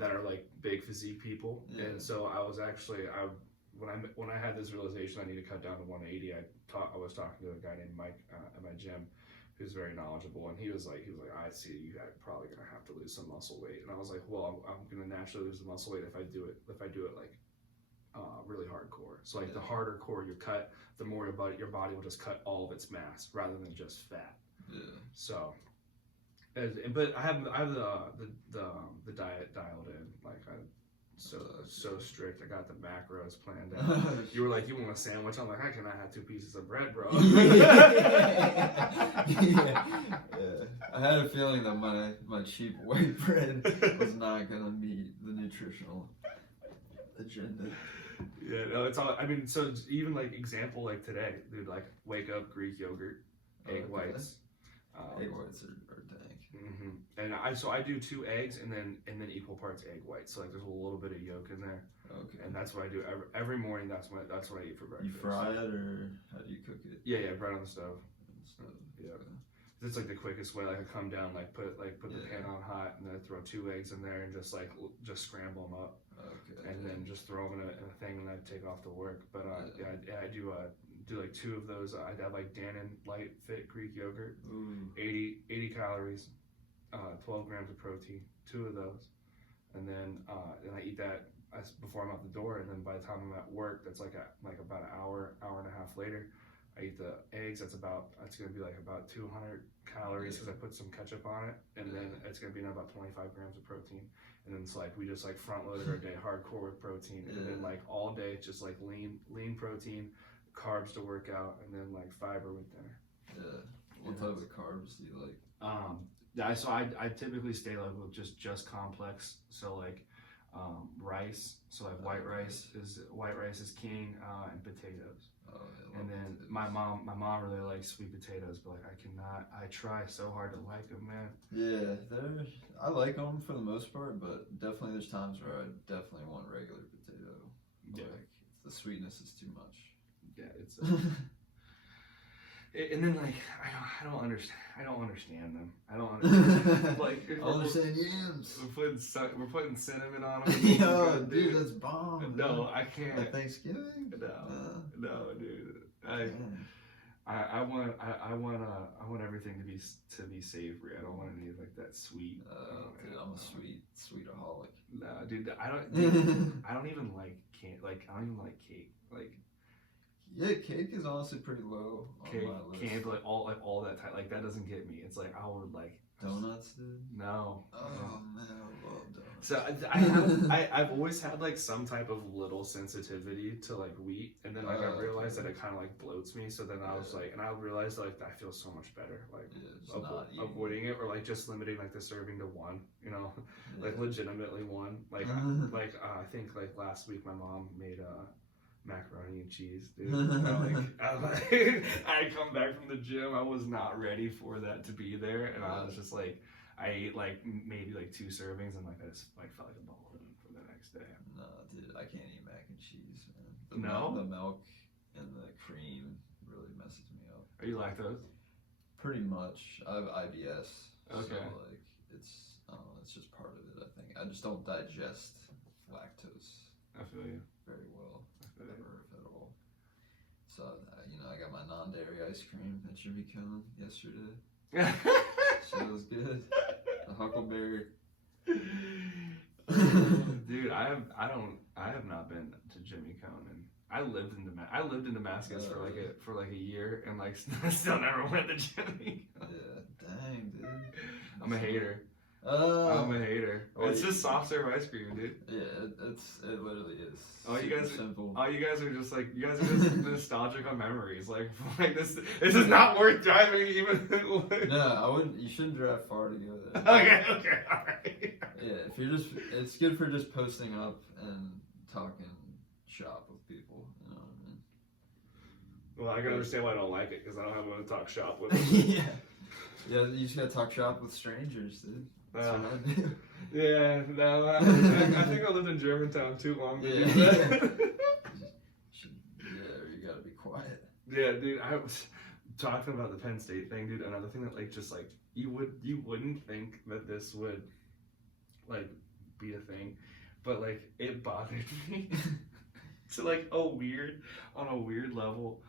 that are like big physique people. Yeah. And so I was actually when I had this realization I need to cut down to 180. I was talking to a guy named Mike at my gym, who's very knowledgeable, and he was like, I see you guys probably gonna have to lose some muscle weight, and I was like, well, I'm gonna naturally lose the muscle weight if I do it like really hardcore. So like the harder core you cut, the more your body will just cut all of its mass rather than just fat. Yeah. So, but I have the diet dialed in. Like so strict. I got the macros planned out. You were like, you want a sandwich? I'm like, I cannot have 2 pieces of bread, bro. Yeah. I had a feeling that my cheap white bread was not gonna meet the nutritional agenda. Yeah, no, it's all. I mean, so even like example like today, dude, like wake up, Greek yogurt, egg whites. Egg whites are dank. Mm-hmm. And I do 2 eggs and then equal parts egg whites. So like there's a little bit of yolk in there. Okay. And that's what I do every morning. That's what I eat for breakfast. You fry it or how do you cook it? Yeah, right on the stove. Yeah. It's like the quickest way. Like I come down, like put the pan on hot, and then I throw 2 eggs in there and just scramble them up. Okay. And then just throw them in a thing and I take off to work. But I do like 2 of those. I have like Dannon Light Fit Greek yogurt, 80 calories, 12 grams of protein, 2 of those, and then I eat that before I'm out the door. And then by the time I'm at work, that's like about an hour and a half later, I eat the eggs. It's gonna be like about 200 calories because I put some ketchup on it, and then it's gonna be about 25 grams of protein. And then it's like we just like front loaded our day hardcore with protein, and then like all day it's just like lean protein, carbs to work out, and then like fiber with dinner. Yeah. What type of carbs do you like? I typically stay like with just complex. So like rice. So like white rice is king, and potatoes. Oh, and then potatoes. my mom really likes sweet potatoes, but like I cannot. I try so hard to like them, man. Yeah, I like them for the most part, but definitely there's times where I definitely want regular potato. Yeah. Like the sweetness is too much. Yeah, it's. And then like I don't understand them. I don't understand. Like I understand yams. We're putting cinnamon on them. Yo, dude, that's bomb. No, I can't. At Thanksgiving? No, dude. I want everything to be savory. I don't want any of like that sweet. Dude, I'm a sweetaholic. No, dude, I don't even like cake. Like I don't even like cake. Like. Yeah, cake is honestly pretty low on my list. Candy, like all that type, like that doesn't get me. It's like I would like donuts, dude. No. Oh man, I love donuts. So I've always had like some type of little sensitivity to like wheat, and then like I realized that it kind of like bloats me. So then I was like, and I realized like I feel so much better like avoiding it or like just limiting like the serving to 1. You know, like legitimately 1. Like I think like last week my mom made macaroni and cheese, dude. I come back from the gym. I was not ready for that to be there, and I was just like, I ate like maybe like 2 servings, and like I just like felt like a balloon for the next day. No, dude, I can't eat mac and cheese, man. The milk and the cream really messes me up. Are you lactose? Pretty much. I have IBS. Okay. So like it's it's just part of it. I think I just don't digest lactose. I feel you very well. Never if at all. So I got my non-dairy ice cream at Jimmy Cone yesterday. Shit was good. The Huckleberry. Dude, I have not been to Jimmy Cone, and I lived in Damascus for like a year, and like still never went to Jimmy Cone. Yeah, dang, dude. I'm a hater. I'm a hater. It's just soft serve ice cream, dude. Yeah, it literally is. Simple. You guys are just nostalgic on memories. Like this is not worth driving even. No, I wouldn't. You shouldn't drive far to go there. Okay, all right. Yeah, it's good for just posting up and talking shop with people. You know what I mean? Well, I can understand why I don't like it because I don't have anyone to talk shop with. Yeah, you just gotta talk shop with strangers, dude. That's what I do. Yeah, no, I think I lived in Germantown too long to do that. Yeah, you gotta be quiet. Yeah, dude, I was talking about the Penn State thing, dude. Another thing that, like, just like you wouldn't think that this would like be a thing, but like it bothered me. So like on a weird level,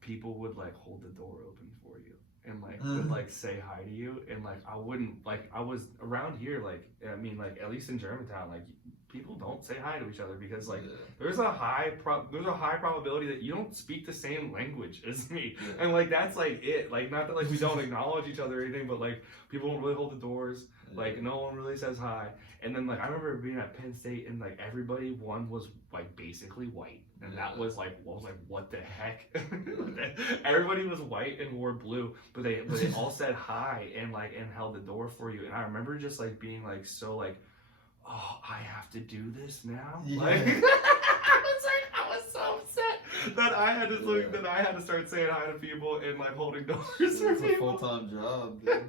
people would like hold the door open for you and like would like say hi to you, and like I wouldn't, like I was around here, like I mean, like at least in Germantown, like people don't say hi to each other because like there's a high probability that you don't speak the same language as me, and like that's like it, like not that like we don't acknowledge each other or anything, but like people don't really hold the doors, like no one really says hi. And then like I remember being at Penn State and like everybody was like basically white, and that was like what the heck. Everybody was white and wore blue, but they all said hi and like and held the door for you. And I remember just like being like so like, oh, I have to do this now. Yeah. Like I was so upset that I had to that I had to start saying hi to people and like holding doors for It's people. a full-time job, dude.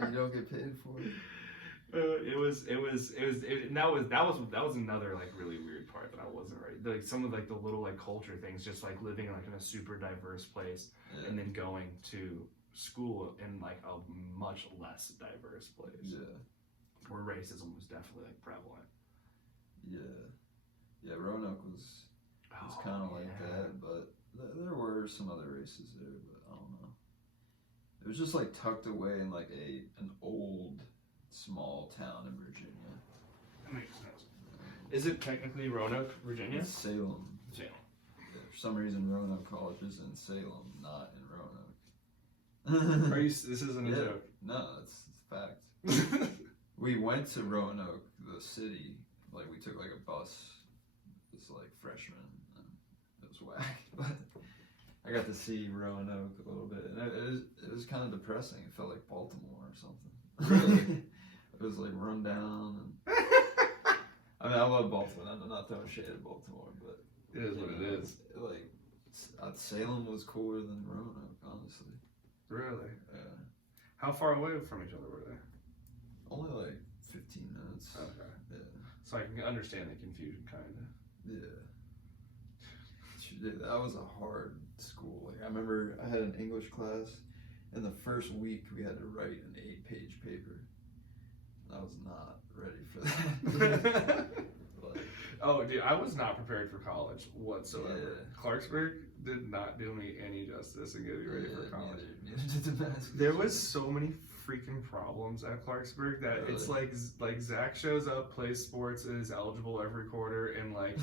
And you don't get paid for it. That was another like really weird part that I wasn't ready. Like some of like the little like culture things, just like living like in a super diverse place and then going to school in like a much less diverse place. Yeah. Where racism was definitely like prevalent. Yeah, Roanoke was kind of like that, but there were some other races there, but I don't know. It was just like tucked away in like an old small town in Virginia. That makes sense. Is it technically Roanoke, Virginia? It's Salem. Salem. Yeah, for some reason, Roanoke College is in Salem, not in Roanoke. This isn't a joke. No, it's a fact. We went to Roanoke, the city. Like we took like a bus. It's like freshmen, and it was whack. But I got to see Roanoke a little bit, and it was kind of depressing. It felt like Baltimore or something. Really. It was like run down. And I mean, I love Baltimore. I'm not throwing shade at Baltimore, but it is what it is. Like Salem was cooler than Roanoke, honestly. Really? Yeah. How far away from each other were they? Only like 15 minutes. Okay. Yeah. So I can understand the confusion, kind of. Yeah. That was a hard school. Like I remember I had an English class, and the first week we had to write an 8-page paper. I was not ready for that. Oh, dude, I was not prepared for college whatsoever. Yeah. Clarksburg did not do me any justice in getting ready for college. Neither did Damascus. There was so many freaking problems at Clarksburg that it's like Zach shows up, plays sports, and is eligible every quarter, and like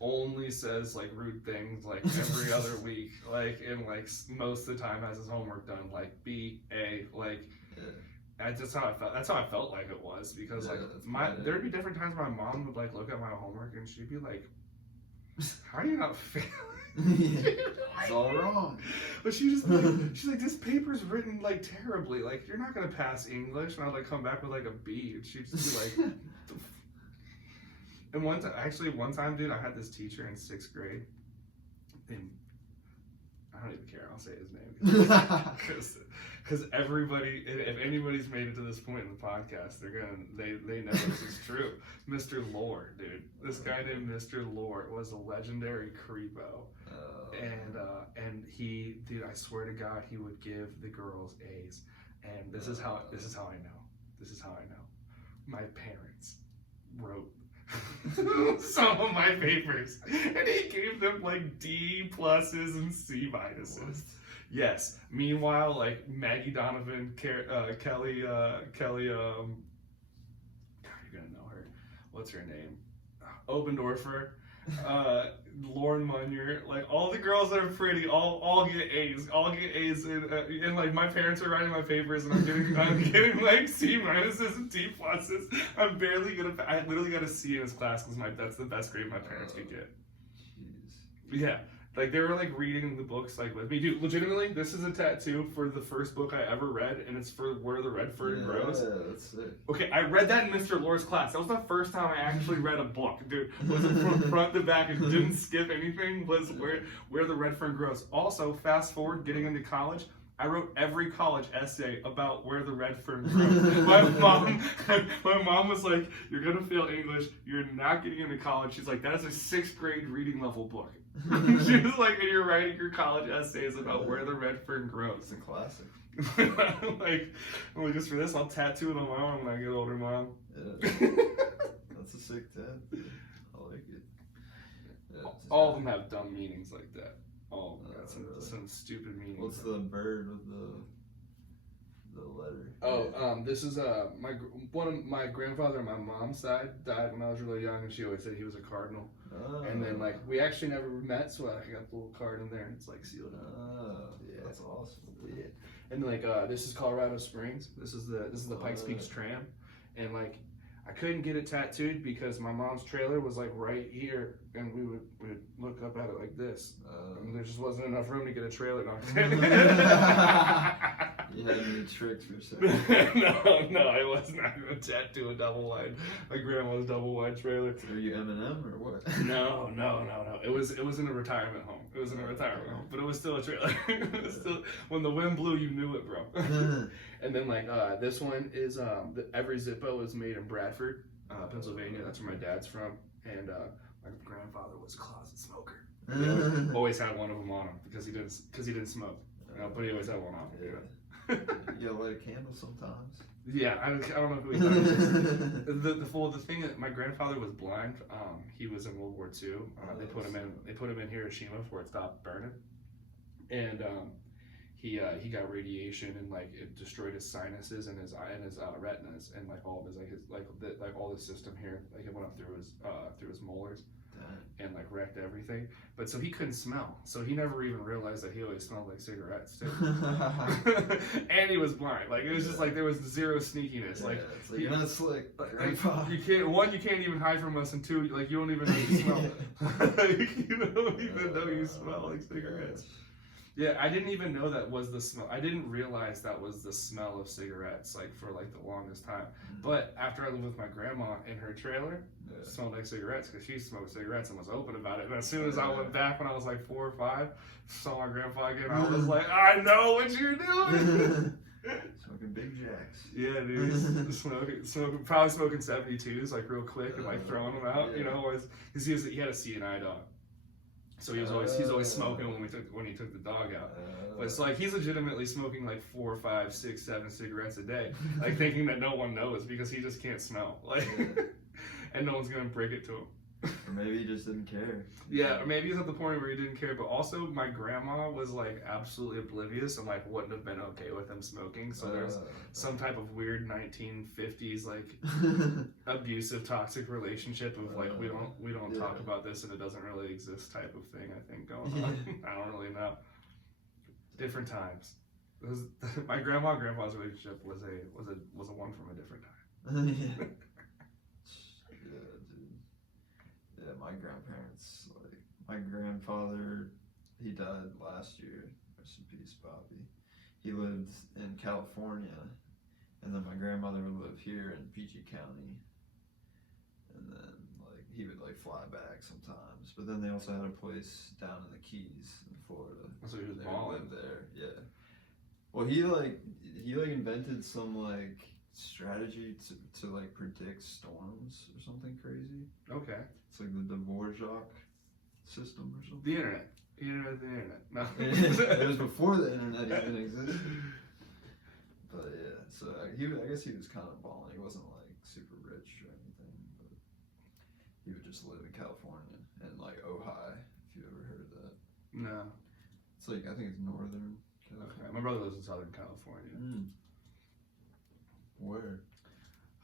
only says like rude things like every other week, like and like most of the time has his homework done like B, A, like. Yeah. That's how I felt. That's how I felt like it was because there'd be different times my mom would like look at my homework and she'd be like, "How are you not failing?" It's all wrong. But she's like, "This paper's written like terribly. Like you're not gonna pass English." And I'd like come back with like a B, and she'd just be like, And one time, dude, I had this teacher in 6th grade, and I don't even care. I'll say his name because everybody, if anybody's made it to this point in the podcast, they know this is true. Mr. Lore, dude, this guy named Mr. Lore was a legendary creepo, and he, dude, I swear to God, he would give the girls A's, and this is how I know. My parents wrote some of my papers, and he gave them like D pluses and C minuses. What? Yes. Meanwhile, like Maggie Donovan, Kelly, God, you're gonna know her. What's her name? Obendorfer, Lauren Munyer, like all the girls that are pretty, all get A's, and like my parents are writing my papers, and I'm getting like C minuses and D pluses. I literally got a C in his class because that's the best grade my parents could get. Jeez. Yeah. Like, they were, like, reading the books, like, with me. Dude, legitimately, this is a tattoo for the first book I ever read, and it's for Where the Red Fern Grows. Yeah, that's sick. Okay, I read that in Mr. Lore's class. That was the first time I actually read a book, dude. Was it from front to back and didn't skip anything? Was Where the Red Fern Grows. Also, fast forward, getting into college, I wrote every college essay about where the red fern grows. My mom was like, "You're gonna fail English. You're not getting into college." She's like, "That is a 6th grade reading level book." She was like, "And you're writing your college essays about where the red fern grows." It's a classic. I'm like, just for this, I'll tattoo it on my arm when I get older, Mom. Yeah. That's a sick tattoo. I like it. Yeah, all of them have dumb meanings like that. All of them got really? some stupid meanings. What's the bird with the letter? This is one of my grandfather on my mom's side died when I was really young, and she always said he was a cardinal. Oh. And then like we actually never met, so I got the little card in there, and it's like sealed up. Oh, yeah, that's awesome. Yeah. And like this is Colorado Springs. This is the Pikes Peak tram, and like I couldn't get it tattooed because my mom's trailer was like right here, and we would look up at it like this, and there just wasn't enough room to get a trailer knocked in. You had any tricks or something? No, I was not gonna tattoo a double wide, my grandma's double wide trailer. Are you Eminem or what? No. It was in a retirement home. It was in a retirement home, but it was still a trailer. It was still, when the wind blew, you knew it, bro. And then like this one is every Zippo is made in Bradford, Pennsylvania. That's where my dad's from, and my grandfather was a closet smoker. Yeah, always had one of them on him because he didn't smoke, but he always had one on him. Yeah. You light a candle sometimes. Yeah, I don't know who he thought. The thing that my grandfather was blind. He was in World War II. They put him in Hiroshima before it stopped burning, and he got radiation, and like it destroyed his sinuses and his retinas, and like all of his all the system here, like it went up through his molars. And like wrecked everything, but so he couldn't smell, so he never even realized that he always smelled like cigarettes too. And he was blind, like it was just like there was zero sneakiness. Yeah, like it's like, you're not slick. You can't even hide from us, and 2, like you don't even know you smell. Like, you don't even know you smell like cigarettes. Yeah, I didn't even know that was the smell. I didn't realize that was the smell of cigarettes, like for like the longest time. But after I lived with my grandma in her trailer, it smelled like cigarettes because she smoked cigarettes and was open about it. And as soon as I went back when I was like 4 or 5, saw my grandpa again, I was like, I know what you're doing. Smoking Big Jacks. Yeah, dude. Probably smoking 72s, like real quick, and like throwing them out. Yeah. You know, always because he had a C&I dog. So he's always smoking when he took the dog out. But it's like he's legitimately smoking like 4, 5, 6, 7 cigarettes a day, like thinking that no one knows because he just can't smell, like, and no one's gonna break it to him. Or maybe he just didn't care. Yeah, or maybe he's at the point where he didn't care. But also, my grandma was like absolutely oblivious and like wouldn't have been okay with him smoking. So there's some type of weird 1950s like abusive, toxic relationship of like we don't talk about this and it doesn't really exist type of thing. I think going on. I don't really know. Different times. My grandma and grandpa's relationship was a one from a different time. Yeah, my grandparents, like, my grandfather, he died last year. Rest in peace, Bobby. He lived in California, and then my grandmother would live here in PG County. And then, like, he would, like, fly back sometimes. But then they also had a place down in the Keys in Florida. So he was lived there, yeah. Well, he invented some, like, strategy to like predict storms or something crazy. Okay. It's like the Dvorak system or something. The internet. The internet. No. It was before the internet even existed. But yeah, so I guess he was kind of balling. He wasn't like super rich or anything, but he would just live in California and like Ojai, if you ever heard of that. No. It's like, I think it's northern California. Okay. My brother lives in Southern California. Where?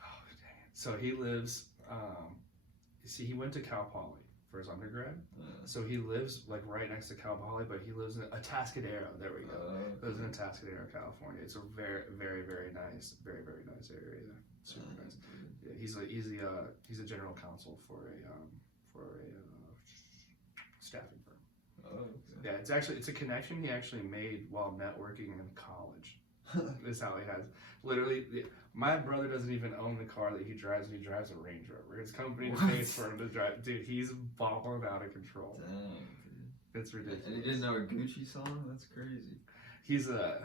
Oh, dang it. So he lives, he went to Cal Poly for his undergrad. So he lives like right next to Cal Poly, but he lives in Atascadero. There we go. Lives in Atascadero, California. It's a very, very, very nice area there. Super nice. Yeah, he's a general counsel for a staffing firm. Oh, okay. Yeah, it's a connection he actually made while networking in college. This is how he has. Literally, my brother doesn't even own the car that he drives. He drives a Range Rover. His company pays for him to drive. Dude, he's balling out of control. Dang, dude. It's ridiculous. And he didn't know a Gucci song? That's crazy. He's a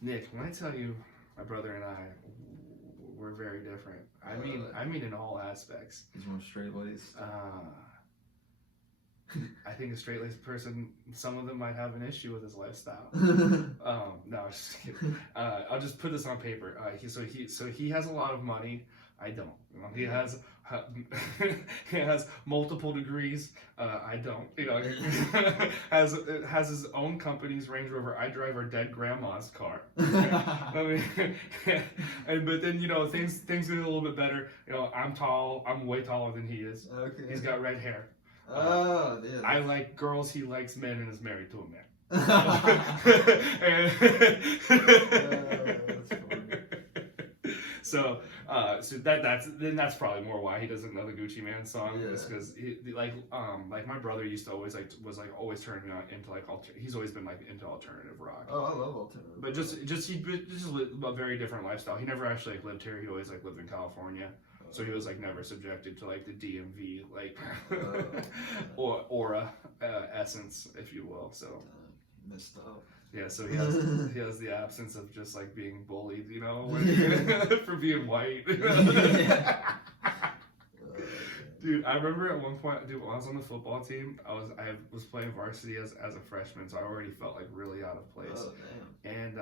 Nick. When I tell you, my brother and I, we're very different. I mean in all aspects. He's more straight-laced. I think a straight-laced person, some of them might have an issue with his lifestyle. No, I'm just kidding. I'll just put this on paper. So he has a lot of money. I don't. He has he has multiple degrees. I don't. Has his own company's Range Rover. I drive our dead grandma's car. I mean, but then things get a little bit better. I'm tall. I'm way taller than he is. Okay. He's got red hair. Oh, yeah. I like girls. He likes men and is married to a man. That's funny. So that's probably more why he doesn't know the Gucci Man song. Yeah. Because like my brother used to always was always turning on into he's always been into alternative rock. Oh, I love alternative. But just lived a very different lifestyle. He never actually lived here. He always lived in California. So he was never subjected to the DMV or aura essence, if you will. So messed up. yeah, so he has the absence of just being bullied, for being white. Dude, I remember at one point, when I was on the football team, I was playing varsity as a freshman, so I already felt really out of place. Oh, damn. And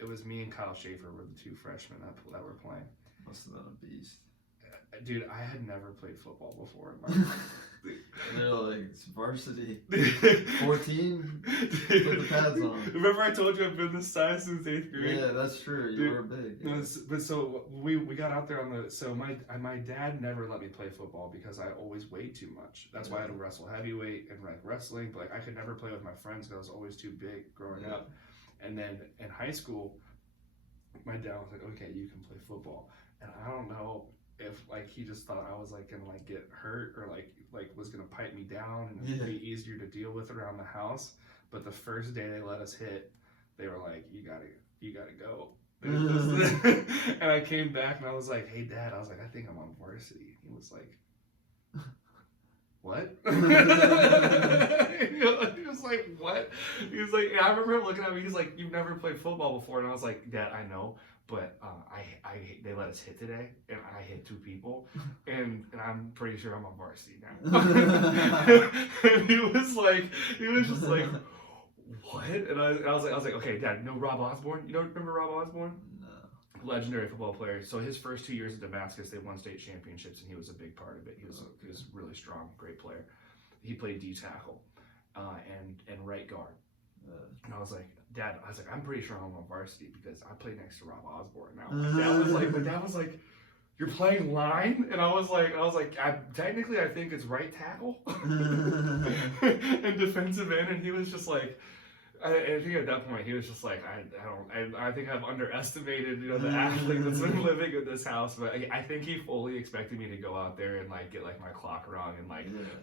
it was me and Kyle Schaefer were the two freshmen that were playing. Must have been a beast. Dude, I had never played football before in my life. And they're like, it's varsity. 14? Put the pads on. Remember I told you I've been this size since 8th grade? Yeah, that's true. You were big. Yeah. But so we got out there so my dad never let me play football because I always weighed too much. That's why I had to wrestle heavyweight and wrestling, but I could never play with my friends because I was always too big growing up. And then in high school, my dad was like, okay, you can play football. And I don't know if he just thought I was gonna get hurt or was gonna pipe me down and it'd be easier to deal with around the house. But the first day they let us hit, they were like, you gotta go. And I came back and I was like, hey Dad, I think I'm on varsity. He was like, what? He was like, what? He was like, I remember him looking at me, he's like, you've never played football before. And I was like, Dad, I know. But they let us hit today, and I hit 2 people, and I'm pretty sure I'm on varsity now. And he was just like, what? And I was like, okay, Dad, you know Rob Osborne? You don't remember Rob Osborne? No. Legendary football player. So his first 2 years at Damascus, they won state championships, and he was a big part of it. He was really strong, great player. He played D tackle, and right guard. And I was like, Dad, I'm pretty sure I'm on varsity because I play next to Rob Osborne now. My dad was like, you're playing line? And I was like, technically I think it's right tackle and defensive end. And he was just like, I think at that point he was just like, I think I've underestimated, the athlete that's been living in this house. But I think he fully expected me to go out there and get my clock rung and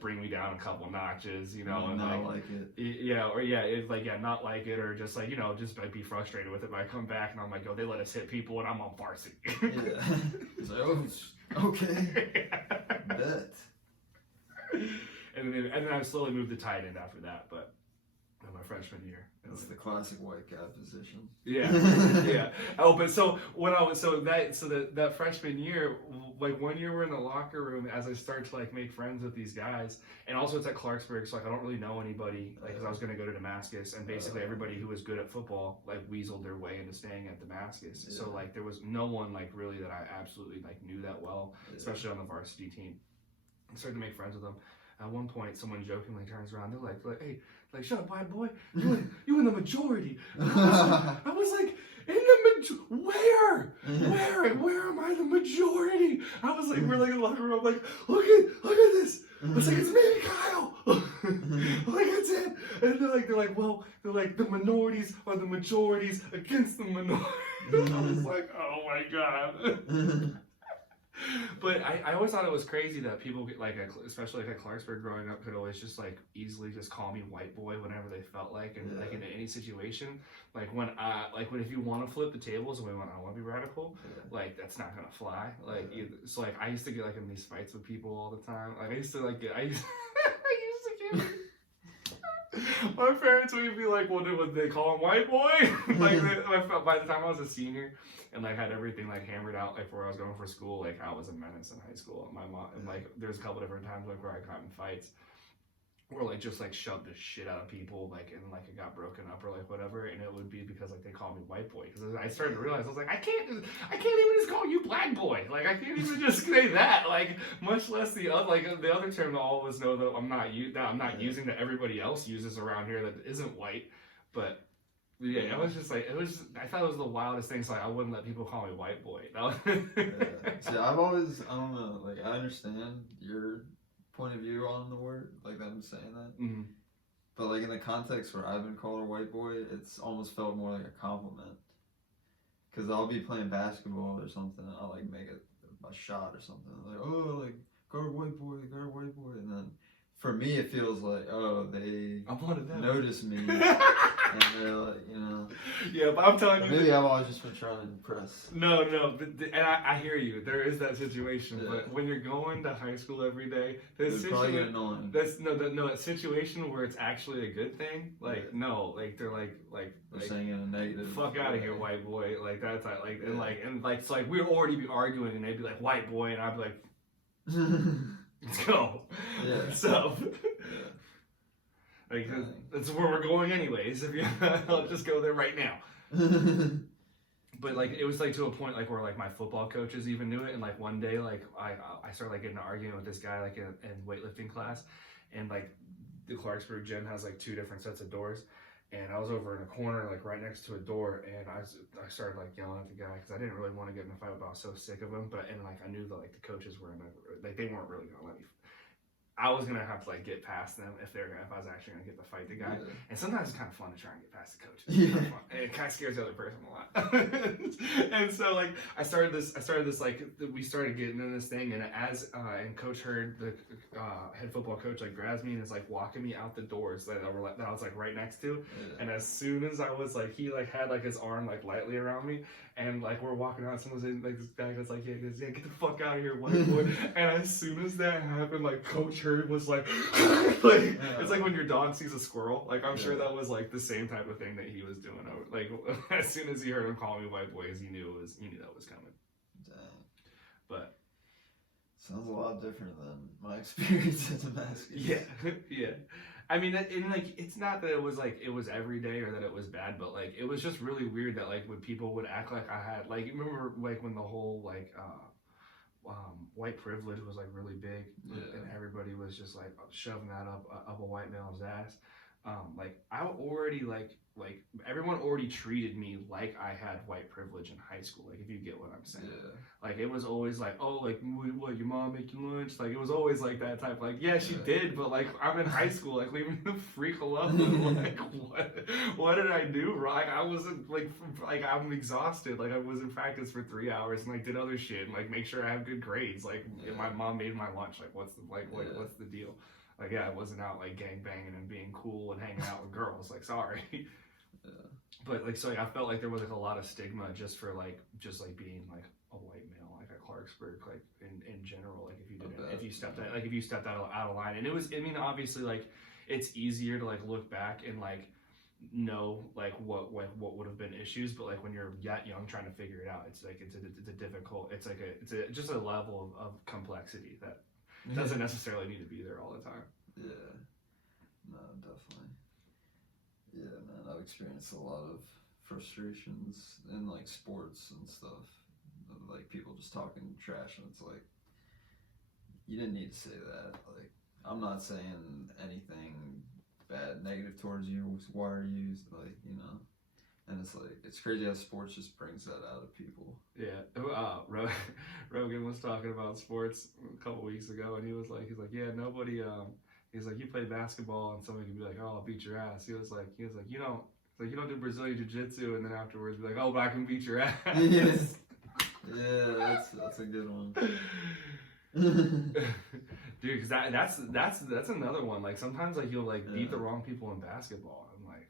bring me down a couple notches, and not like it. Not like it, or just just be frustrated with it. But I come back and I'm like, they let us hit people and I'm on varsity. Yeah. It's like, oh, okay. Bet. And then I slowly moved to tight end after that, but my freshman year. It's the classic white guy position. Yeah, yeah. Oh, but so when that freshman year, 1 year we're in the locker room as I start to make friends with these guys, and also it's at Clarksburg, so I don't really know anybody, because I was going to go to Damascus, and basically everybody who was good at football weaseled their way into staying at Damascus. Yeah. So there was no one really that I absolutely knew that well, especially on the varsity team. I started to make friends with them. At one point, someone jokingly turns around. They're like, "Hey, shut up, white boy. You in the majority." And I was like, "In the where am I the majority?" I was like, we're in the locker room. I'm like, look at this. I was like, it's me and Kyle. That's it. And they're like, the minorities are the majorities against the minorities. I was like, oh my god. But I always thought it was crazy that people get especially at Clarksburg growing up, could always just easily just call me white boy whenever they felt and in any situation. When if you want to flip the tables and I want to be radical, that's not gonna fly. So I used to get in these fights with people all the time. I used to get My parents would be like, "What would they call him, white boy?" Like by the time I was a senior, and like had everything like hammered out, like where I was going for school, like I was a menace in high school. My mom, and like there's a couple different times like where I got in fights, or like just like shoved the shit out of people, like and like it got broken up or like whatever, and it would be because like they called me white boy, because I started to realize I was like, I can't even just call you black boy, like I can't even just say that, like much less the other, like the other term that all of us know that I'm not using, that everybody else uses around here that isn't white. But yeah, it was just like, I thought it was the wildest thing, so like I wouldn't let people call me white boy. See, I've always, I don't know, like I understand your point of view on the word, like them saying that. Mm-hmm. But like in the context where I've been called a white boy, it's almost felt more like a compliment. Cause I'll be playing basketball or something, and I'll like make a shot or something, like, oh, like guard white boy, and then for me it feels like, oh, they notice me. And they're like, you know. Yeah, but I'm telling you. Maybe I've always just been trying to impress. No, and I hear you. There is that situation, but when you're going to high school every day, there's that situation where it's actually a good thing. Like no, like they're like saying in a negative. Fuck out of here, white boy. Like that's like and it's like we'd already be arguing, and they'd be like white boy, and I'd be like, let's go. Yeah. So. Like that's where we're going anyways. If you, I'll just go there right now. But like it was like to a point like where like my football coaches even knew it, and like one day like I started like getting an argument with this guy like in weightlifting class, and like the Clarksburg gym has like 2 different sets of doors, and I was over in a corner like right next to a door, and I started like yelling at the guy because I didn't really want to get in a fight, but I was so sick of him. And like I knew that like the coaches were like they weren't really gonna let me. I was gonna have to like get past them if I was actually gonna get to fight the guy. Yeah. And sometimes it's kind of fun to try and get past the coach. It kind of scares the other person a lot. And so like I started this like we started getting in this thing, and and Coach Hurd, the head football coach, like grabs me and is like walking me out the doors that I was like right next to. Yeah. And as soon as I was like, he like had like his arm like lightly around me, and like we're walking out, someone's in, like this guy goes like, yeah, get the fuck out of here, white boy. And as soon as that happened, like Coach Hurd was like, it's like when your dog sees a squirrel. Like I'm sure that was like the same type of thing that he was doing. Like as soon as he heard him call me white boy, he knew that was coming. Dang. But sounds a lot different than my experience as a basketball. Yeah. I mean, and like it's not that it was every day or that it was bad, but like it was just really weird that like when people would act like I had like, you remember like when the whole like white privilege was like really big, and everybody was just like shoving that up a white male's ass. Like I already like everyone already treated me like I had white privilege in high school. Like if you get what I'm saying. Yeah. Like it was always like, oh, like what, your mom make you lunch? Like it was always like that type. Like yeah, she did, but like I'm in high school. Like leave me the freak alone. Like what did I do wrong? Like, I wasn't like I'm exhausted. Like I was in practice for 3 hours and like did other shit and like make sure I have good grades. Like my mom made my lunch. Like what's the deal? Like yeah, I wasn't out like gang banging and being cool and hanging out with girls. Like sorry. Yeah. But like so like, I felt like there was like a lot of stigma just for like being like a white male like at Clarksburg, like in general, like if you stepped out of line. And it was, I mean, obviously like it's easier to like look back and like know like what would have been issues, but like when you're that young trying to figure it out, it's like it's a difficult, it's just a level of complexity that doesn't necessarily need to be there all the time. Yeah, no, definitely. Yeah, man, I've experienced a lot of frustrations in like sports and stuff, like people just talking trash, and it's like, you didn't need to say that. Like, I'm not saying anything bad, negative towards you. Why are you, like, you know? And it's like, it's crazy how sports just brings that out of people. Yeah. Rogan was talking about sports a couple weeks ago, and he's like, yeah, nobody, he's like, you play basketball and somebody can be like, oh, I'll beat your ass. He was like, you don't do Brazilian jiu-jitsu, and then afterwards be like, oh, but I can beat your ass. Yes. Yeah, that's a good one. Dude, because that's another one. Like sometimes like you'll like beat the wrong people in basketball. I'm like,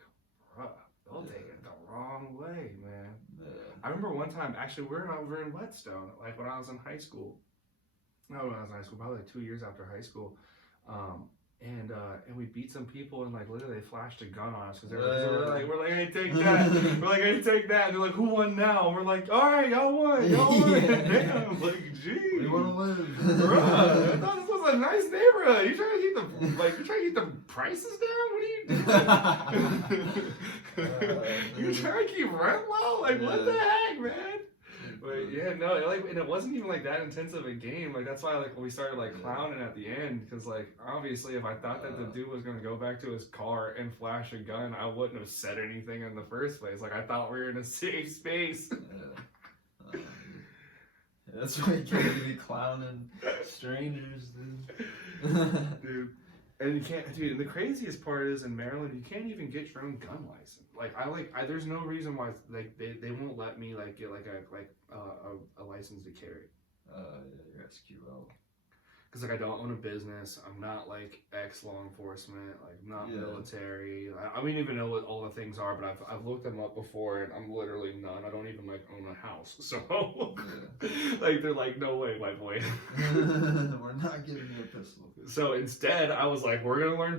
bruh, they'll take it the wrong way, man. Yeah. I remember one time, actually, we were over in Whetstone, like when I was in high school. No, when I was in high school, probably like 2 years after high school. and we beat some people, and like literally they flashed a gun on us because we're like, hey, take that. We're like, hey, take that. And they're like, who won now? And we're like, all right, y'all won. Damn, like, geez. We want to live. Bruh, I thought this was a nice neighborhood. You trying to keep the prices down? What are you doing? You trying to keep rent low? Like, what the heck, man? But yeah, no, and it wasn't even like that intense of a game. Like that's why like we started like clowning at the end, because like obviously if I thought that the dude was gonna go back to his car and flash a gun, I wouldn't have said anything in the first place. Like I thought we were in a safe space. That's why you can't be clowning strangers, dude. Dude. And you can't, dude. And the craziest part is in Maryland, you can't even get your own gun license. Like there's no reason why like they won't let me like get like a license to carry. Your SQL. Because like I don't own a business. I'm not like ex-law enforcement. Like I'm not military. I don't even know what all the things are, but I've looked them up before, and I'm literally none. I don't even like own a house. So like they're like, no way, my boy. We're not giving you a pistol. So instead, I was like, we're gonna learn